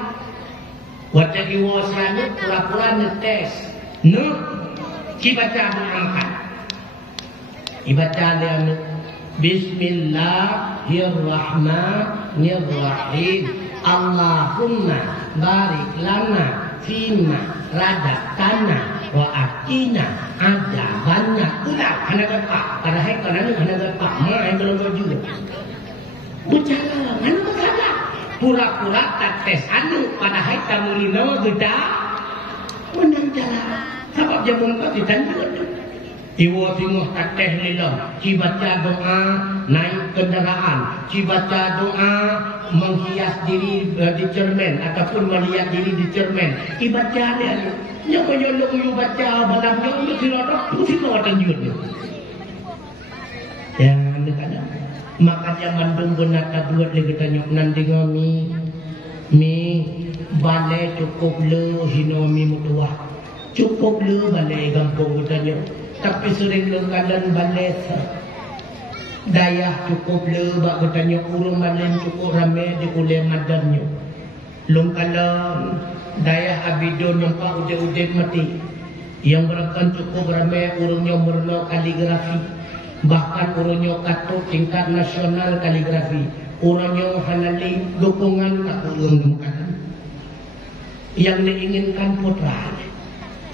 wajah iwasannya pura-pura ngetes ibaca Muhammad ibaca dia Bismillahirrahmanirrahim Allahumma barik lana fima radaqtana wa atina adabanna ulah hana gapak pada hai kana hana gapak mai belum juga bukan hana gapak pura-pura tak tes anu pada hai tamulino geda menang jalan sebab jamun kau ditanjur iwo tinguh tak tes lilo cibaca doa naik kendaraan cibaca doa menghias diri di cermin ataupun melihat diri di cermin ibaca dia yang menyolong you baca balamnya untuk silodok tanjur ya ada makanya mandung benar tak buat lagi tanya nanti mi balai cukup le hinomi mutuah cukup le balai gampung tanya tapi sering lengkalan balai daya cukup le bak bertanya urung balai cukup ramai di ulai madannya lengkalan daya abidon yang pak udah mati yang berkan cukup ramai urungnya murno kaligrafi bahkan uronyo kato tingkat nasional kaligrafi uronyo hanali dukungan kakulung yang diinginkan putra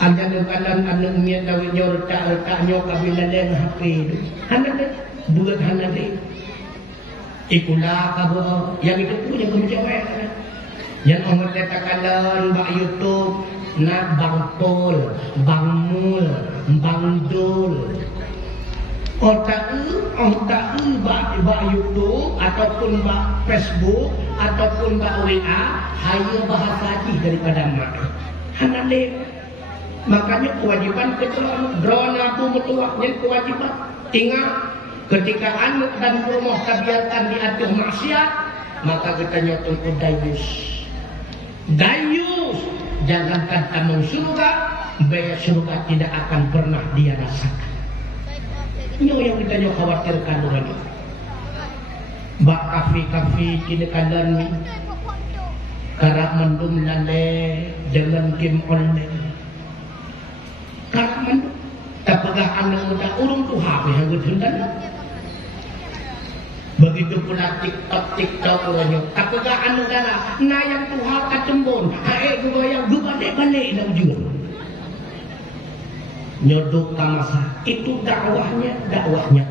ada nekalan anu umnya dawe nyorta nyo kabiladen HP itu hanade buat hanade ikulah kabo yang itu punya kemcewek yang orang katakan mbak YouTube nak Bang Pol, Bang Mul, Bang Dul. Mbak YouTube ataupun mbak Facebook ataupun mbak WA, hayo bahasa lagi daripada mak. Hanale. Makanya kewajiban kecelon drone aku metuaknya kewajiban. Ingat ketika anak dan rumah tabiatan diatur maksiat, maka kita nyoton dayus. Dayus. Jangankan tamang surga, biaya surga tidak akan pernah dia rasakan. Ini yang kita khawatirkan orang itu. Bak kafi kini kalan karak mendum lale dengan kim online. Karak mendum tak pegah anak muda urung tuh HP yang gedundan. Begitu pula TikTok orangnya tak pegaan negara nah yang Tuhan kacembon gua yang gua balik dan ujung nyodok tamasa itu dakwahnya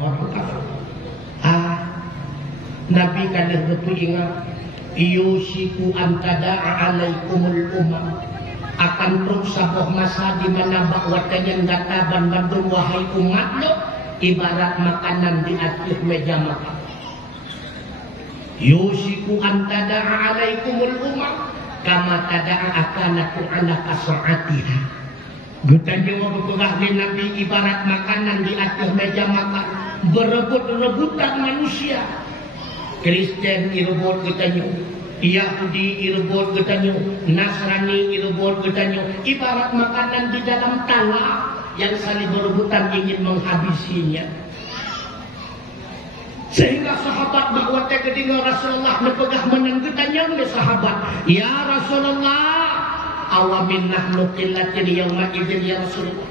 orang kafir. Nabi kadang ingat yusiku antada'a alaikumul umam akan terus sabuh masa di mana bakwatanya gataban bandung wahai umat lo ibarat makanan di atas meja makan. Yusiku an tada'a alaikumul umam kama tada'a akanatu ala kasa'atiha. Gutanya wabukurah di Nabi ibarat makanan di atas meja makan berebut-rebutan manusia. Kristen irebut gutanya, Yahudi irebut gutanya, Nasrani irebut gutanya. Ibarat makanan di dalam talah yang saling berebutan ingin menghabisinya. Sehingga sahabat bakwatnya ketika Rasulullah nepegah menanggutannya oleh sahabat. Ya Rasulullah, awamin nahnu qillatin yawma idzin ya Rasulullah.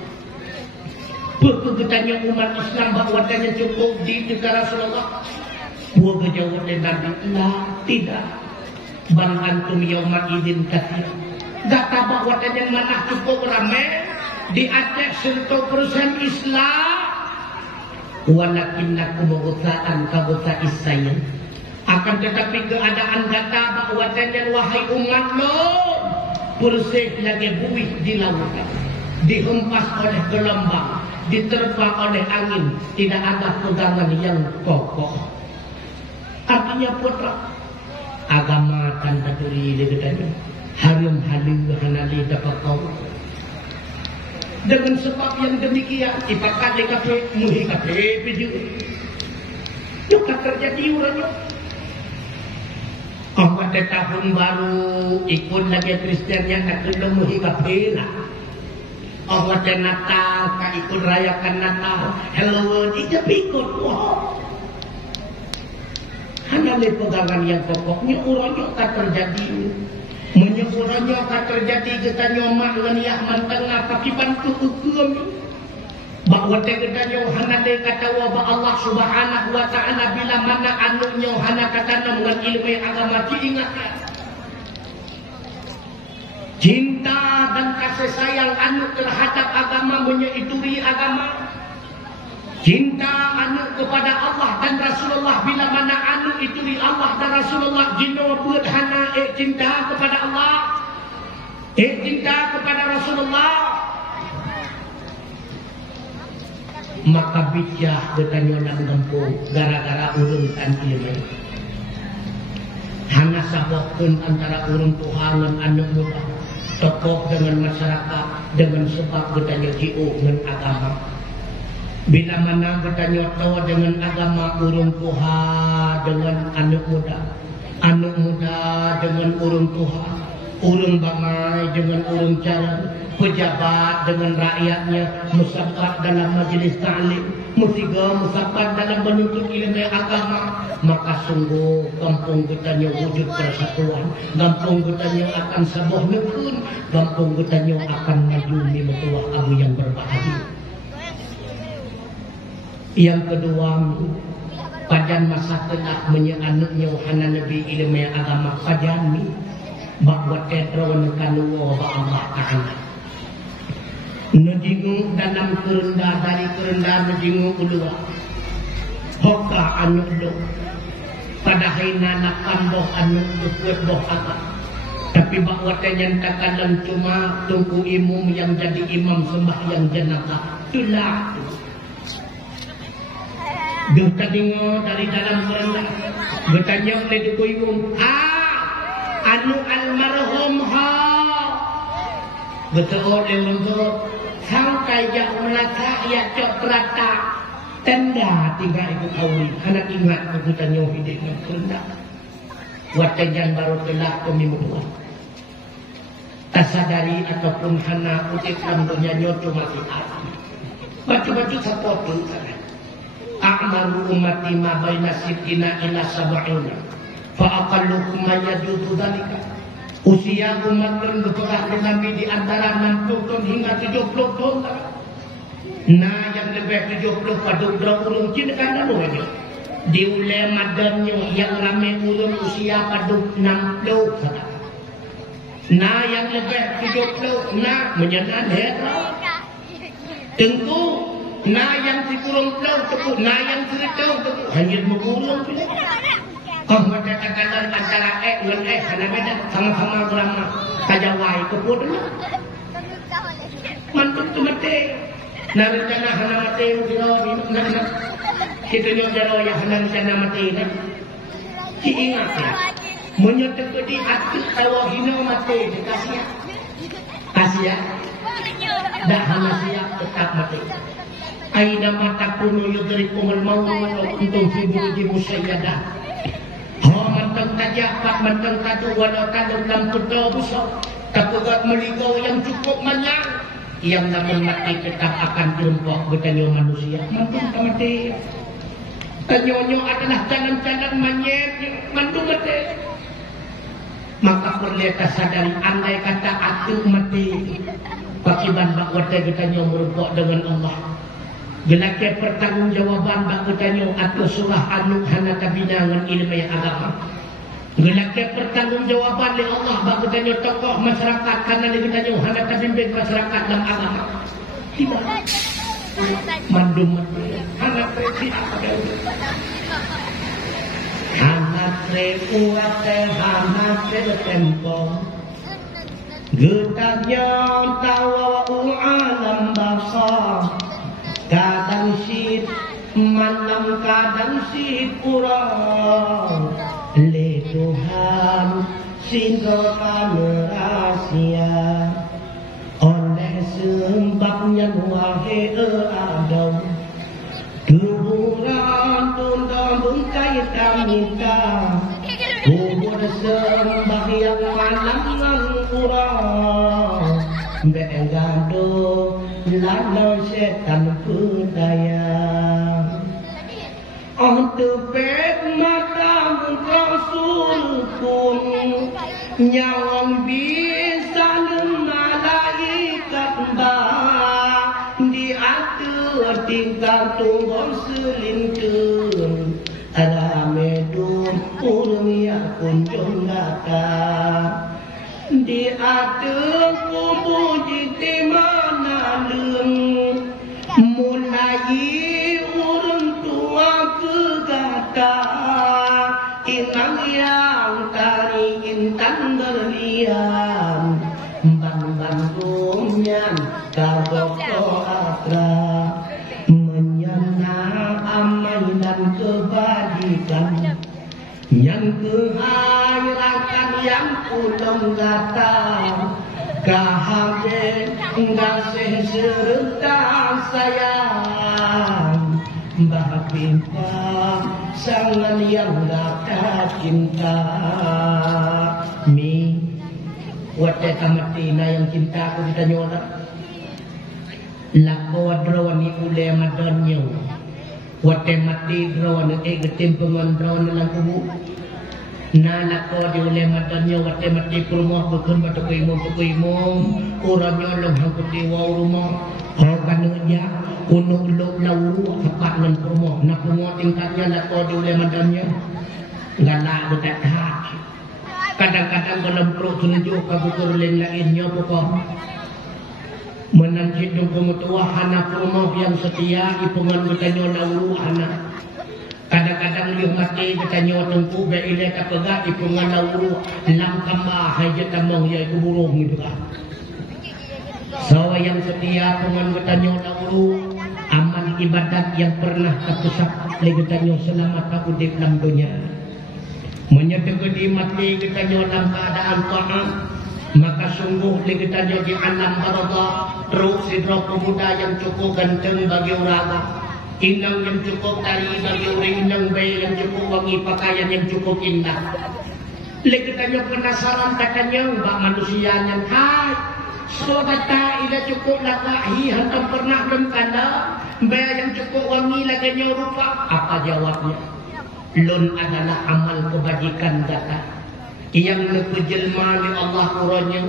Kegetannya umat Islam bakwatnya cukup di negara Rasulullah. Buah berjawab dari Nabi, lah tidak. Bal antum yawma idzin katsir. Data bakwatnya mana cukup ramai di Aceh 100% Islam. Walakinnakum ghutsa'an ka ghutsa'is sayl. Akan tetapi keadaan kata bahwasanya wahai umat lo bersih lagi buih di lautan, dihempas oleh gelombang, diterpa oleh angin, tidak ada pegangan yang kokoh. Artinya putra agama dan baturi dekatnya harum halu hanali dapat kau. Dengan sebab yang demikian ipakat di kafe muhi kafe biju juga terjadi uranya. Pada tahun baru ikut lagi Kristiannya nak kena muhi kafe lah. Pada Natal ka ikut rayakan Natal Halloween ijab ikut wah. Hanya pegangan yang pokoknya uranya tak terjadi. Menyebutnya tak terjadi kita nyomak leniah mantengah pakai bantu hukum bahwa kita nyohana de kata wa Allah subhanahu wa ta'ala bila mana anu nyohana kata dengan ilmu agama diingatkan cinta dan kasih sayang anu terhadap agama menyeituri agama cinta anu kepada Allah dan Rasulullah bila mana anu itu di Allah dan Rasulullah jino buat hana cinta kepada Allah cinta kepada Rasulullah maka bijak bertanya dan gempuh gara-gara urun tan ilmu hana sabokun antara urun Tuhan dan anu muda tokoh dengan masyarakat dengan sebab bertanya jiu dengan agama. Bila mana kita nyoto dengan agama urung Tuhan dengan anak muda dengan urung Tuhan, urung bangai dengan urung cara, pejabat dengan rakyatnya, musyawarah dalam majelis ta'lim, musiga musyawarah dalam menuntut ilmu agama, maka sungguh kampung kita wujud persatuan, kampung kita akan sabuh nekun, kampung kita akan maju di metuah abu yang berbahagia. Yang kedua, pajan masa telah menyanuknya hana Nabi ilmu agama pajan ni bahwa tetrawan kanuwa ba Allah Ta'ala. Najingu dalam kerendah dari kerendah najingu ulua. Hoka anu do. Padahal nak kamboh anu kuat boh apa. Tapi bahwa tenyantakalan cuma tunggu imam yang jadi imam sembahyang jenazah. Itulah. Dia tengok dari dalam kerendah. Bertanya oleh duku imam. Anu almarhum ha. Betul oleh untuk. Sampai jak melata ya cok rata tenda tinggal ibu kawi anak ingat kebutuhan yang hidup dengan kerendah watajan baru telah pemimuan tak sadari ataupun hana utik lampunya nyoto masih ada baca-baca sepotu a'maru umati ma baina sittina ila sab'ina fa aqallukum ma yajudu dhalika. Usia umat dan beberapa Nabi di antara 60 tahun hingga 70 tahun. Nah yang lebih 70 pada berurung Cina kan ada ini. Di ulama dannya yang ramai ulun usia pada 60. Nah yang lebih 70 nah menyenang hera. Tentu nah yang dikurung tahu nah yang cerita tu hanya mengurung pula. Oh macam katakan antara dengan karena beda sama-sama drama kajawai kepun mantap tu mati nak rencana hana mati nak kita nyojaro ya hana rencana mati nak diingat ya menyetek di hati kalau hina mati kasih dah hana siap tetap mati aina mata kuno yudrikumul maut untuk hibu sayyadah. Mentang tajapat, mentang tadu walau tadu dalam kuda besar. Takugat meligau yang cukup banyak. Yang namun mati tetap akan terumpak bertanya manusia. Mentang mati. Tanyonyo adalah jalan-jalan manyet. Mandung mati. Maka perlu sadari andai kata atu mati. Pakiban bakwata bertanya merupuk dengan Allah. Gelaknya pertanggungjawaban bak bertanya atau surah anu hana tabinangan ilmu yang agama. Gelaknya pertanggungjawaban oleh Allah bak bertanya tokoh masyarakat karena dia bertanya hana tabimbing masyarakat dalam agama. Tidak. Mandum hana presi apa hana preuate hana tempo. Getarnya tawa alam basar. Kadang sid malam kadang sid kurang le Tuhan singgalkan rahasia oleh sebabnya wahai Adam kuburan tunda bungkai minta kubur sembahyang malam kurang begado lalu setan budaya untuk pek mata Rasul pun nyawang bisa malaikat bah diatur tingkang tunggu selintun ada medun urung ya kunjung datang diatur kubuji timana lung mulai urun tua kegata inang yang tari intan berlian bang-bang kunyan kaboko akra menyenang amai dan kebajikan yang kehayrakan yang ulung datang kahabe ngasih serta sayang mbak bintang sangat yang gak cinta mi wate kamatina yang cinta aku ditanya orang lako drawani ule madonyo wate mati drawani getimpengan drawani langkubu na lako di ule madonyo wate mati kurumah bukun batu kuimum orang nyolong hangkuti wau rumah orang kanunya kuno lo lauru kapak nan promo na promo tingkatnya la ko dule madamnya ngala betat hak kadang-kadang dalam pro tunjuk kabutur lain-lainnya pokok menanjid dong pemutua hana promo yang setia ipungan bertanya lauru hana kadang-kadang liu mati bertanya tengku beile kapega ipungan lauru lam kamba hajat tamong ya kuburung gitu kan. Sawa yang setia pengen bertanya lauru amal ibadat yang pernah terpusat legetanya selamat aku di dalam dunia menyedekati mati getanya dalam keadaan taat maka sungguh legetanya di alam barzakh terus sidra pemuda yang cukup ganteng bagi uraga inang yang cukup tari bagi orang inang bayi yang cukup wangi pakaian yang cukup indah legetanya penasaran katanya mbak manusianya hai so kata ila cukup lakahi hantam pernah kemkana bayar yang cukup wangi laganya rupa apa jawabnya lun adalah amal kebajikan data yang nekejelma ni Allah uranya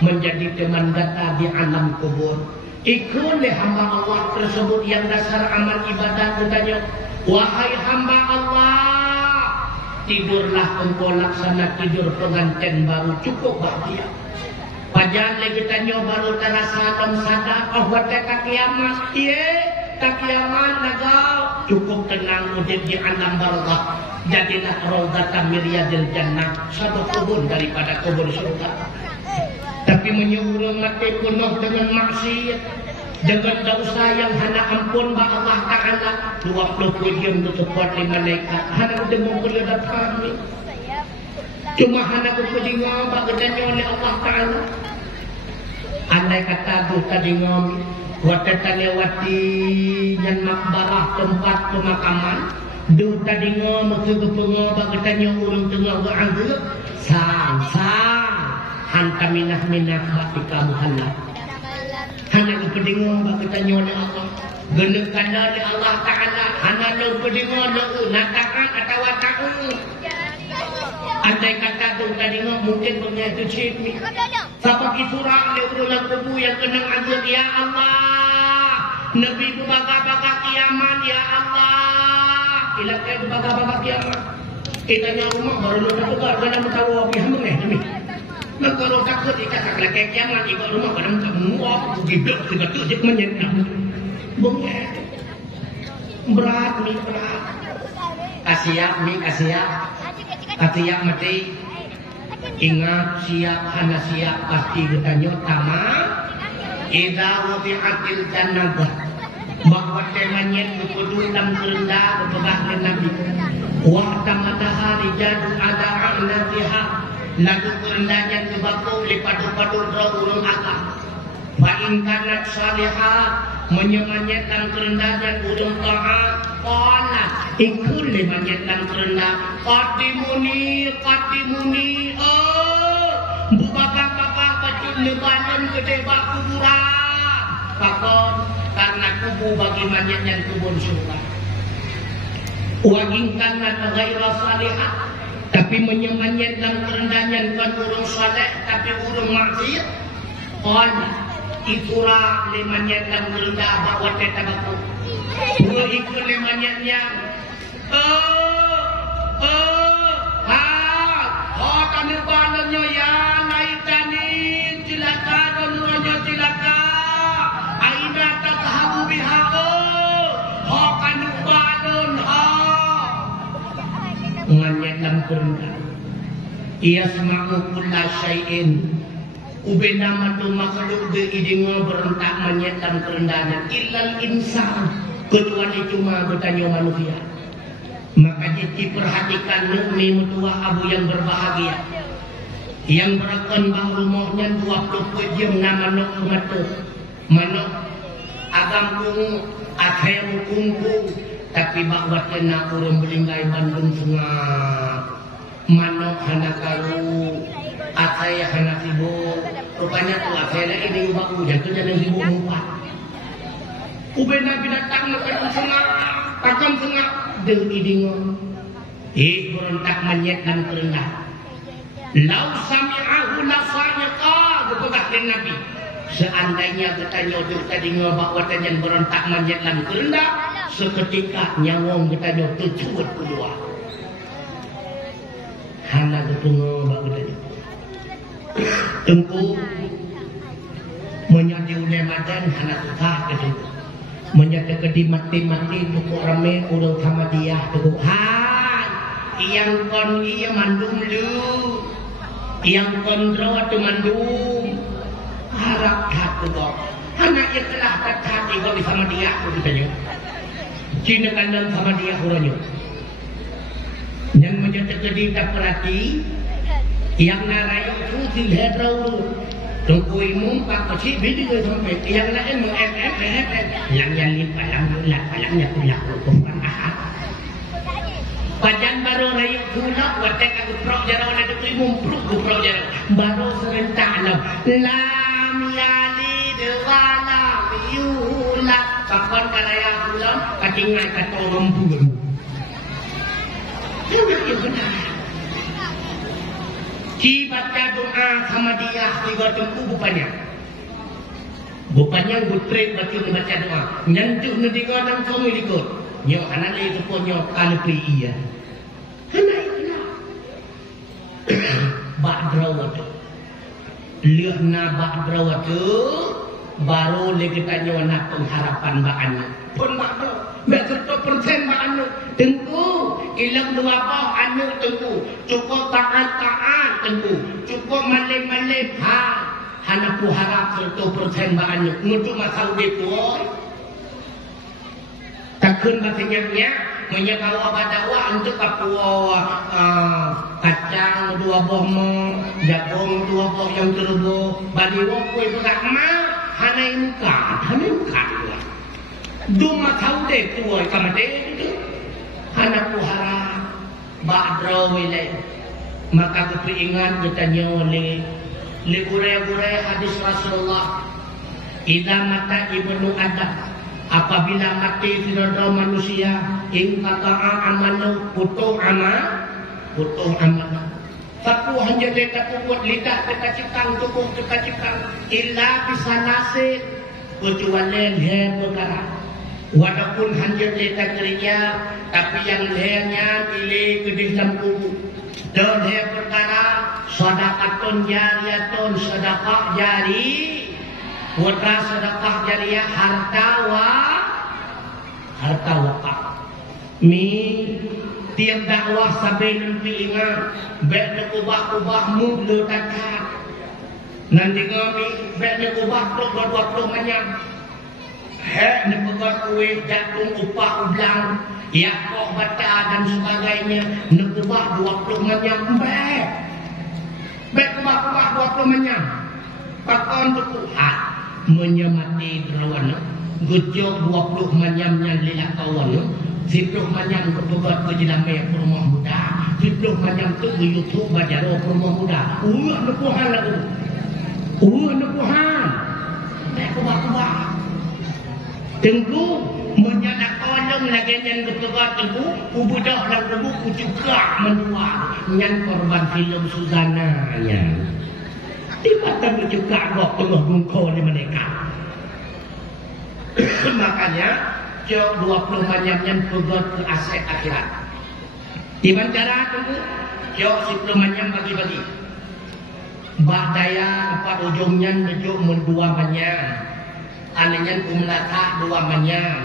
menjadi teman data di alam kubur ikutlah hamba Allah tersebut yang dasar amal ibadat katanya wahai hamba Allah tidurlah engkau laksana tidur pengantin baru cukup bahagia Pajan lagi tanya baru terasa dan sadar bahwa tak kiamat tak kiamat nagau cukup tenang udip di alam barzakh jadilah raudhatan miryadil jannah satu kebun daripada kebun surga tapi menyuruh mati penuh dengan maksiat dengan dosa yang hana ampun ba Allah Ta'ala 20 jam tutup buat malaikat hana udah membeli datang ni cuma hana kepedingan bagi tanya oleh Allah Ta'ala andai kata tu tadi ngom waktu lewati yang makbarah tempat pemakaman du tadi ngom ke pengo bagi tanya urang tengah beranggur sang hantam minah bagi kamu hana kepedingan bagi tanya oleh Allah genekan dari Allah Ta'ala hana kepedingan natakan atau ta'un andai kata tu tadi mungkin mengenai cip ni siapa kisurah dia urulan kubu yang kenang azab ya Allah Nabi baga-baga kiamat ya Allah ilaknya baga-baga kiamat kita nya rumah baru lu tegar dalam tahu apa yang meneh demi nak kalau takut dikatakan lagi kiamat ibu rumah kadang muak giblok juga tu je menyenang bengek berat mi berat kasiap mi kasiap Katiak mati ingat siap hana siap pasti bertanya tama idza wudi'atil jannah bahwa temanya kepedulian kerendah kepada Nabi wa tamadaha rijal ada anatiha lagu kerendahnya kebaku lipadu-padu urung akal fa in kanat salihah menyemanyatkan kerendahnya urung taat qala ikul menyemanyatkan kerendah qatimuni bapak-bapak bacun lebanon gede bak kuburan pakon karena kubu bagi manyatnya kubur surga wa in kanat ghaira salihah tapi menyemanyatkan kerendahnya bukan urung saleh tapi urung maksiat qala ikura lemanyatkan kerendah bahwa tetabaku dua ikut lemanyatnya tanirbanannya ya naitanin cilaka donuranya cilaka aina tadhabu biha kanubanan nganyatkan kerendah ia semau kulla syai'in ubena matu makhluk de idingo berentak menyetang kerendahan illal insan kecuali cuma bertanya manusia maka jadi perhatikan mukmin mutua abu yang berbahagia yang berakon bang rumahnya 20 jam nama nok matu manok agam kungu akhir kungku tapi bakwat kena urang belinggai Bandung Sungai manok hana karu akhir hana sibuk rupanya tu akhirnya ini ubah hujan tu jadi sibuk empat ubena binatang nak Sungai takkan Sungai deng idingo berontak menyetkan kerendah lau sami'ahu lasa'iqa berkata Nabi Seandainya kita nyodoh tadi ngobak watanyan berontak manjat lan kerendak, seketika nyawong kita nyodoh cuat kedua. Hana ketunggu ngobak kita tengku menyadi ulai madan hana tukah kedua. Menyadi kedi mati-mati pukul rame urang sama dia teguh. Hai, yang kon iya mandum lu, yang kontrol tu mandum. Harap hati kau, anak yang telah terhati kau bersama dia aku ditanya. Cina kandang sama dia kurangnya. Yang menjadi kedita perhati, yang narayu tu dilihat rawu. Tunggu imum pak kecil bidi ke sampai. Yang lain yang lipat palangnya pulang bukan ahad. Bajan baru rayu pulang, watek aku prok jarang ada tu imum prok jarang. Baru serentak lah. Yali dewala yula kapan karaya pulang katingai kato lembur. Itu benar. Ki baca doa sama dia tiga tengku bupanya. Bupanya gutre baca doa. Nyentuh nanti kau dan kau ikut. Nyok anak itu pun nyok kalepi iya. Kena itu. Badrawat. Lihat nabak berawat tu baru lagi kita nyonak pengharapan bahannya pun bakal betul persen bahannya tengku ilang dua apa anu tengku cukup taat tengku cukup malem hana ku harap 100% bahannya untuk masa udah tua takkan katanya menyebawa badawa untuk kapua kacang 2 boh jagung 2 boh yang terbuh baliwo kue berak mah hanai muka duma tahu deh tua kamade itu hana puhara badro wile maka kepingan kita nyole le gure hadis Rasulullah idza mata ibnu adam apabila mati tidak manusia ing kata'a amanu putuh amanah satu hanya kita buat lidah kita ciptang tubuh kita ciptang illa bisa nasib kecuali leher perkara walaupun hanya kita kerja tapi yang lehernya pilih ke dalam tubuh dan leher perkara sedekah jariyatun sedekah jari putra sedekah jariyah harta wakaf tiap dakwah sampai nanti ingat baik ubah mulu takat nanti kami baik ubah 20 manyam hek nepegat kue jatung upah ulang yakoh baca dan sebagainya nekubah 20 manyam baik ubah 20 manyam pakon tukuhat menyemati derawana gejok 20 manyamnya lilak kawan 10 manyam kepegat ke jelamai rumah muda 10 manyam tu ke YouTube bajaro rumah muda nepuhan lagu nepuhan kubah tengku menyadak kolong lagi yang kepegat tengku kubudah dan kubu kucukak menua nyan korban film Suzana ya tiba-tiba kucukak gok tengah bungko di mereka makanya jauh 20 manyam pegot ke aset akhirat di cara tunggu jauh 10 manyam bagi-bagi bak daya 4 ujungnya nejuk 2 manyam anaknya kumlata 2 manyam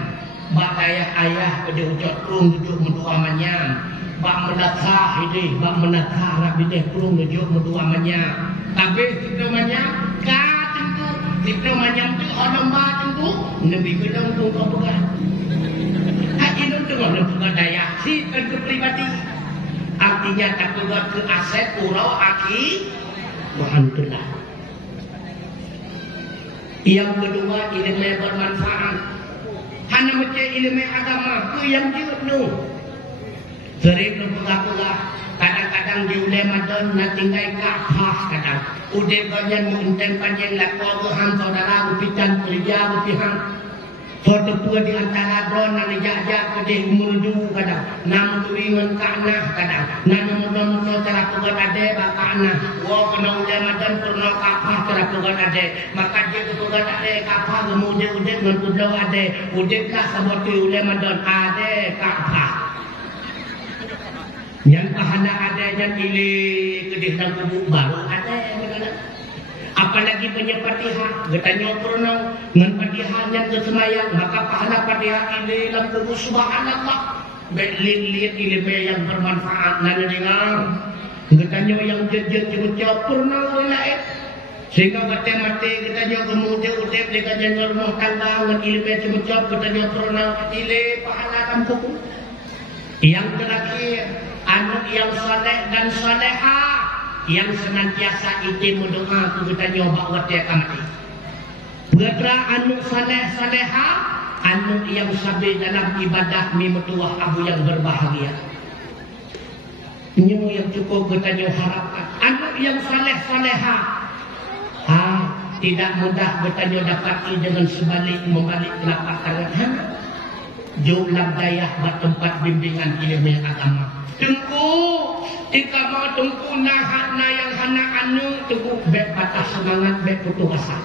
bak daya ayah pada ujung kurung nejuk 2 manyam bak menakah ini bak menakah rabideh kurung nejuk 2 manyam tapi 10 manyam Diplo manyam tu orang bah tu nabi gedung tu kau pegang. Haji tu orang pegang daya si ke pribadi. Artinya tak pegang ke aset urau aki Alhamdulillah. Yang kedua ilmu bermanfaat. Hanya macam ilmu agama tu yang diutnu. Sering pegang-pegang. Kadang-kadang di ulama dan nak tinggal kahah kadang. Udah banyak muntah panjang lakwa tuhan saudara upitan kerja upihan. foto pua di antara drone na jajak kedih umurdu kadang nam turingan kanah kadang nam mudah cara tuan ade bakana wo kena ulama dan purna kapah cara tuan ade maka dia tuan ade kapah kemudian udah mentulau ade udah lah saboti ulama dan ade kapah yang pahana ade yang ili kedih dan kubuk baru ade apalagi punya Fatihah getanya purna ngan Fatihah yang kesemayang maka pahala Fatihah ini lagu subhanallah lihat ilmu yang bermanfaat nana dengar getanya yang jejak ucap purna ulai sehingga mati getanya kemudian udep getanya ngormoh tangga ngan ilmu ucap getanya purna ile pahala tampuku yang terakhir anu yang saleh dan salehah yang senantiasa itu mendoa kita nyoba wate kamati. Betra anu saleh saleha anu yang sabi dalam ibadah mimetuah abu yang berbahagia. Ini yang cukup kita harapkan. Anu yang saleh saleha tidak mudah kita dapati dengan sebalik membalik telapak tangan. Jauhlah daya bertempat bimbingan ilmu agama. Tengku jika mau tengku nahan yang hana anu tengku bek batas semangat bek putus asa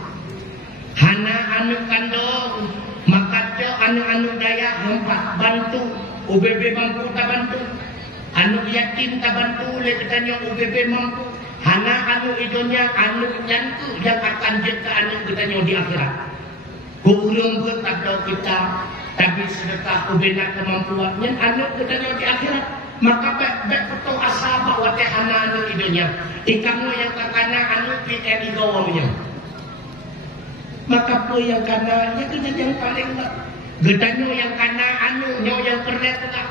hana anu kandung maka jo anu daya empat bantu UBB mampu tak bantu anu yakin tak bantu oleh katanya UBB mampu hana anu idonya anu nyantu yang akan jeka anu katanya di akhirat kurung bertakdo kita tapi sedekah ubena kemampuannya anu katanya di akhirat maka bek betul asa bahwa tehana anu idonya ikamu yang kakana anu PN igawamnya maka po yang kana ya kita yang paling lah gedanya yang kana anu nyo yang kernet lah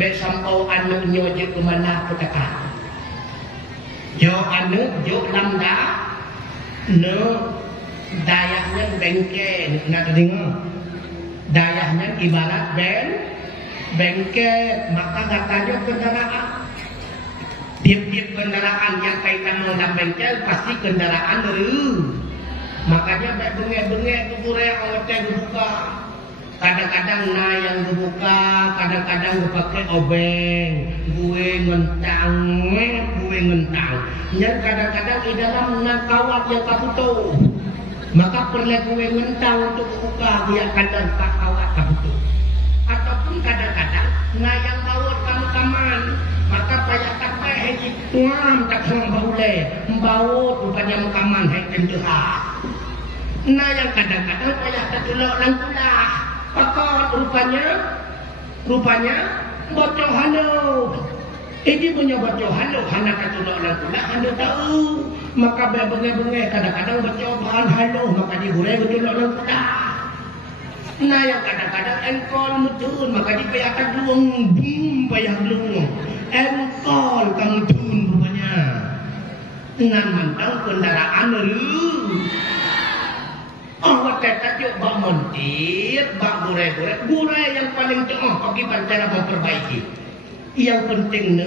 bek sampau anu nyo je kemana petaka jo anu jo lamda no dayahnya bengkel nak dengar dayahnya ibarat bengkel maka katanya kendaraan tiap-tiap kendaraan yang kaitan dengan bengkel pasti kendaraan dulu makanya bengek-bengek kuburan orang dibuka kadang-kadang yang dibuka kadang-kadang pakai obeng gue ngentang yang kadang-kadang di dalam kawat yang kaputo maka perlu gue ngentang untuk buka dia kadang tak kawat kaputo ataupun kadang-kadang yang bawa kamu-kaman maka payah tak payah tuam tak semua baule membawa rupanya mukaman hai tentuha yang kadang-kadang payah tertulak langkulah pakot rupanya bocor halo ini punya bocor halo hana tertulak langkulah hana tahu maka bengek-bengek kadang-kadang bocor bahan halo maka digulai tertulak langkulah yang kadang-kadang engkol mutun maka di payah kadung payah belum engkol kamu tun rupanya nan mantang kendaraan dulu awak tajuk bak montir bak gurai yang paling tengah bagi cara memperbaiki yang penting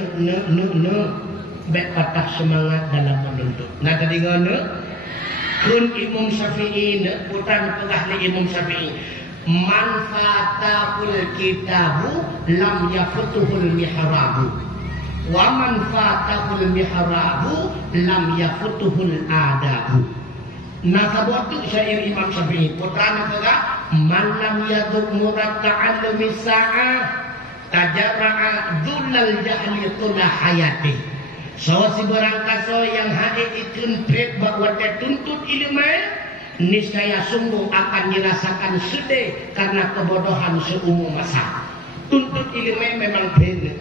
baik patah semangat dalam menuntut nah tadi ngana kun Imam Syafi'i putan pengahli Imam Syafi'i manfaatahul kitabu lam yafutuhul mihrabu wa manfaatahul mihrabu lam yafutuhul adabu nah sabatu syair Imam Syafi'i putrana kata man lam yaduk murad ta'allumi sa'ah tajara'a dhullal jahli tula hayati so si barang kaso yang hadir ikun pek bahwa tuntut ilmu niscaya sungguh akan dirasakan sedih karena kebodohan seumur masa. Tuntut ilmu memang benar.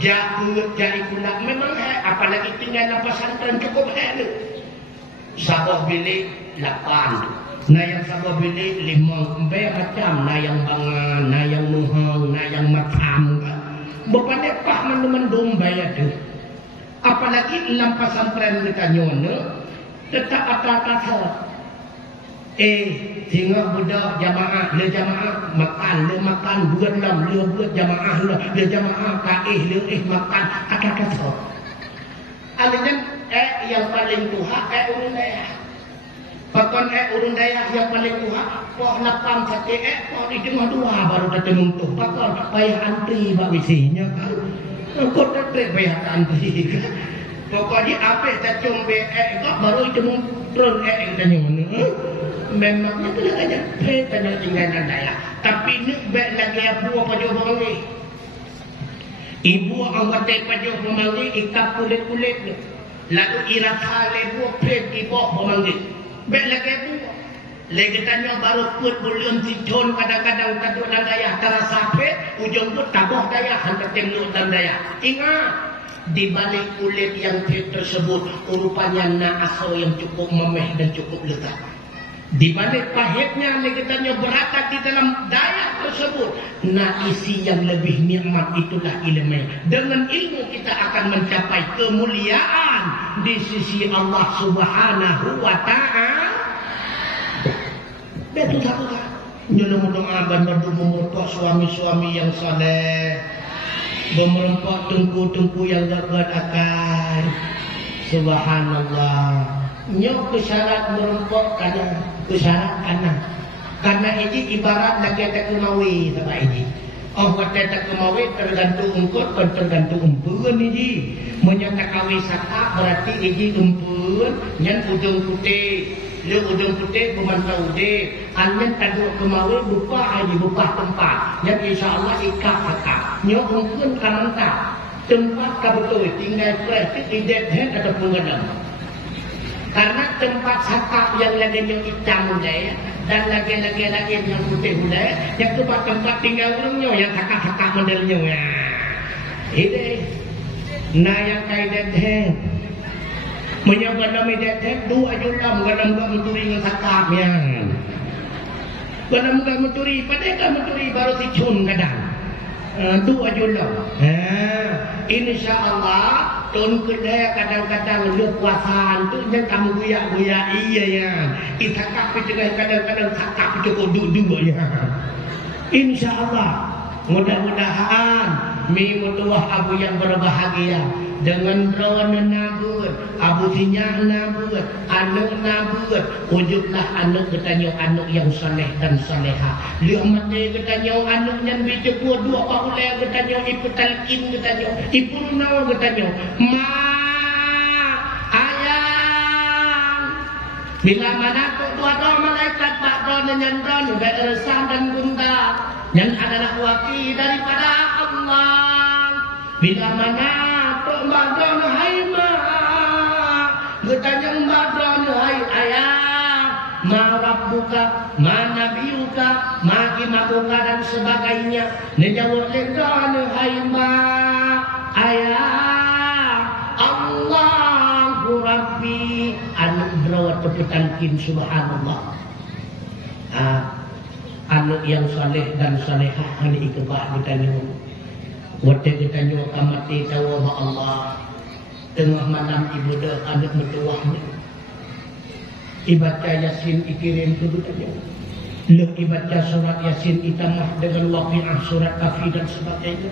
Jadi pula memang apalagi tinggal pesantren cukup enak. Sabah bilik 8. Nah yang sabah bilik 5. Macam nah yang bangan, nah yang nuhang, nah yang makam. Berpada pak mendum bayar tu. Apalagi dalam pesantren kita nyono tetap apa-apa. Tengok budak jamaah, le jamaah makan, buat lam, le buat jamaah, le jamaah kaih, le makan, kata-kata. Alanya yang paling tuha uleh. Pakon urun dayak yang paling kuat, poh lapang sate poh di tengah dua baru datang untuk. Pakon payah antri bak wisinya kan. Kau tak payah antri kan. Pokoknya apa tak combe kok baru itu muntron kita nyono. Memangnya tu nak aja tanya tinggalan dayak. Tapi ni baik lagi abu apa jo bangi. Ibu awak apa jo bangi ikat kulit-kulit ni. Lalu ira khale bu pet ibu bangi. Baik lagi abu. Lagi tanya baru put bulion tijon kadang-kadang kaduk dan daya terasa pet ujung tu taboh daya hantar tengok dan daya. Ingat di balik kulit yang pet tersebut rupanya naasau yang cukup memeh dan cukup lezat. Di balik pahitnya legetannya berakat di dalam daya tersebut. Nah isi yang lebih nikmat itulah ilmu. Dengan ilmu kita akan mencapai kemuliaan di sisi Allah Subhanahu wa ta'ala. Betul tak betul? Nyelum doa dan berdoa suami-suami yang saleh. Memerempak tengku-tengku yang dapat akan. Subhanallah. Nyok kesyarat merempok karena kesyarat karena ini ibarat lagi tak kemawi sama ini. Oh kata tak kemawi tergantung ungkut dan tergantung umpun ini. Menyata kawi saka berarti ini umpun yang ujung putih. Dia ujung putih memantau dia. Anyan tadu kemawi buka ini buka tempat. Yang insyaAllah ikat saka. Nyok umpun kamanta tempat kabetul tinggal kreatif tidak ataupun gadang. Karena tempat sakap yang lagi yang hitam mulai dan lagi-lagi yang putih mulai, yang tempat tinggal orangnya yang sakap-sakap modelnya ya. Ini, nah yang kaitan deh, menyebut nama deh dua julam kalau enggak mencuri dengan sakapnya. Kalau enggak mencuri, padahal mencuri baru dicun kadang. Dua julam. Insya Allah. Tahun kedai kadang-kadang lu puasaan tu yang kamu guyak-guyak iya ya. Kita kakak kadang-kadang kakak cukup duduk ya. Insya Allah mudah-mudahan mi mutuah abu yang berbahagia dengan drone nabut, abu sinyak nabut, anak nabut, wujudlah anak ketanya anak yang saleh dan saleha. Lihat mati ketanya anak yang bicara dua paulai ketanya ibu talqin ketanya ibu nawa ketanya ma ayam. Bila mana dua malaikat pak drone dan drone beresan dan gunda yang adalah wakil daripada Allah. Bila mana Mbadron hai ma Bertanya Mbadron hai ayah Ma rabbuka Ma nabiuka Ma imamuka dan sebagainya Nejawab Mbadron hai ma ayah Allahu Rabbi Anak berawat teputankin subhanallah. Anak yang saleh dan salehah Ini ikebah bertanya waktu kita nyoba mati tahu Allah tengah malam ibu dah anak bertuah ni ibadah Yasin ikirim ke bertanya lu ibadah surat Yasin itamah dengan waqi'ah surat Kafi dan sebagainya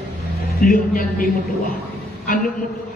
lu yang bertuah anak bertuah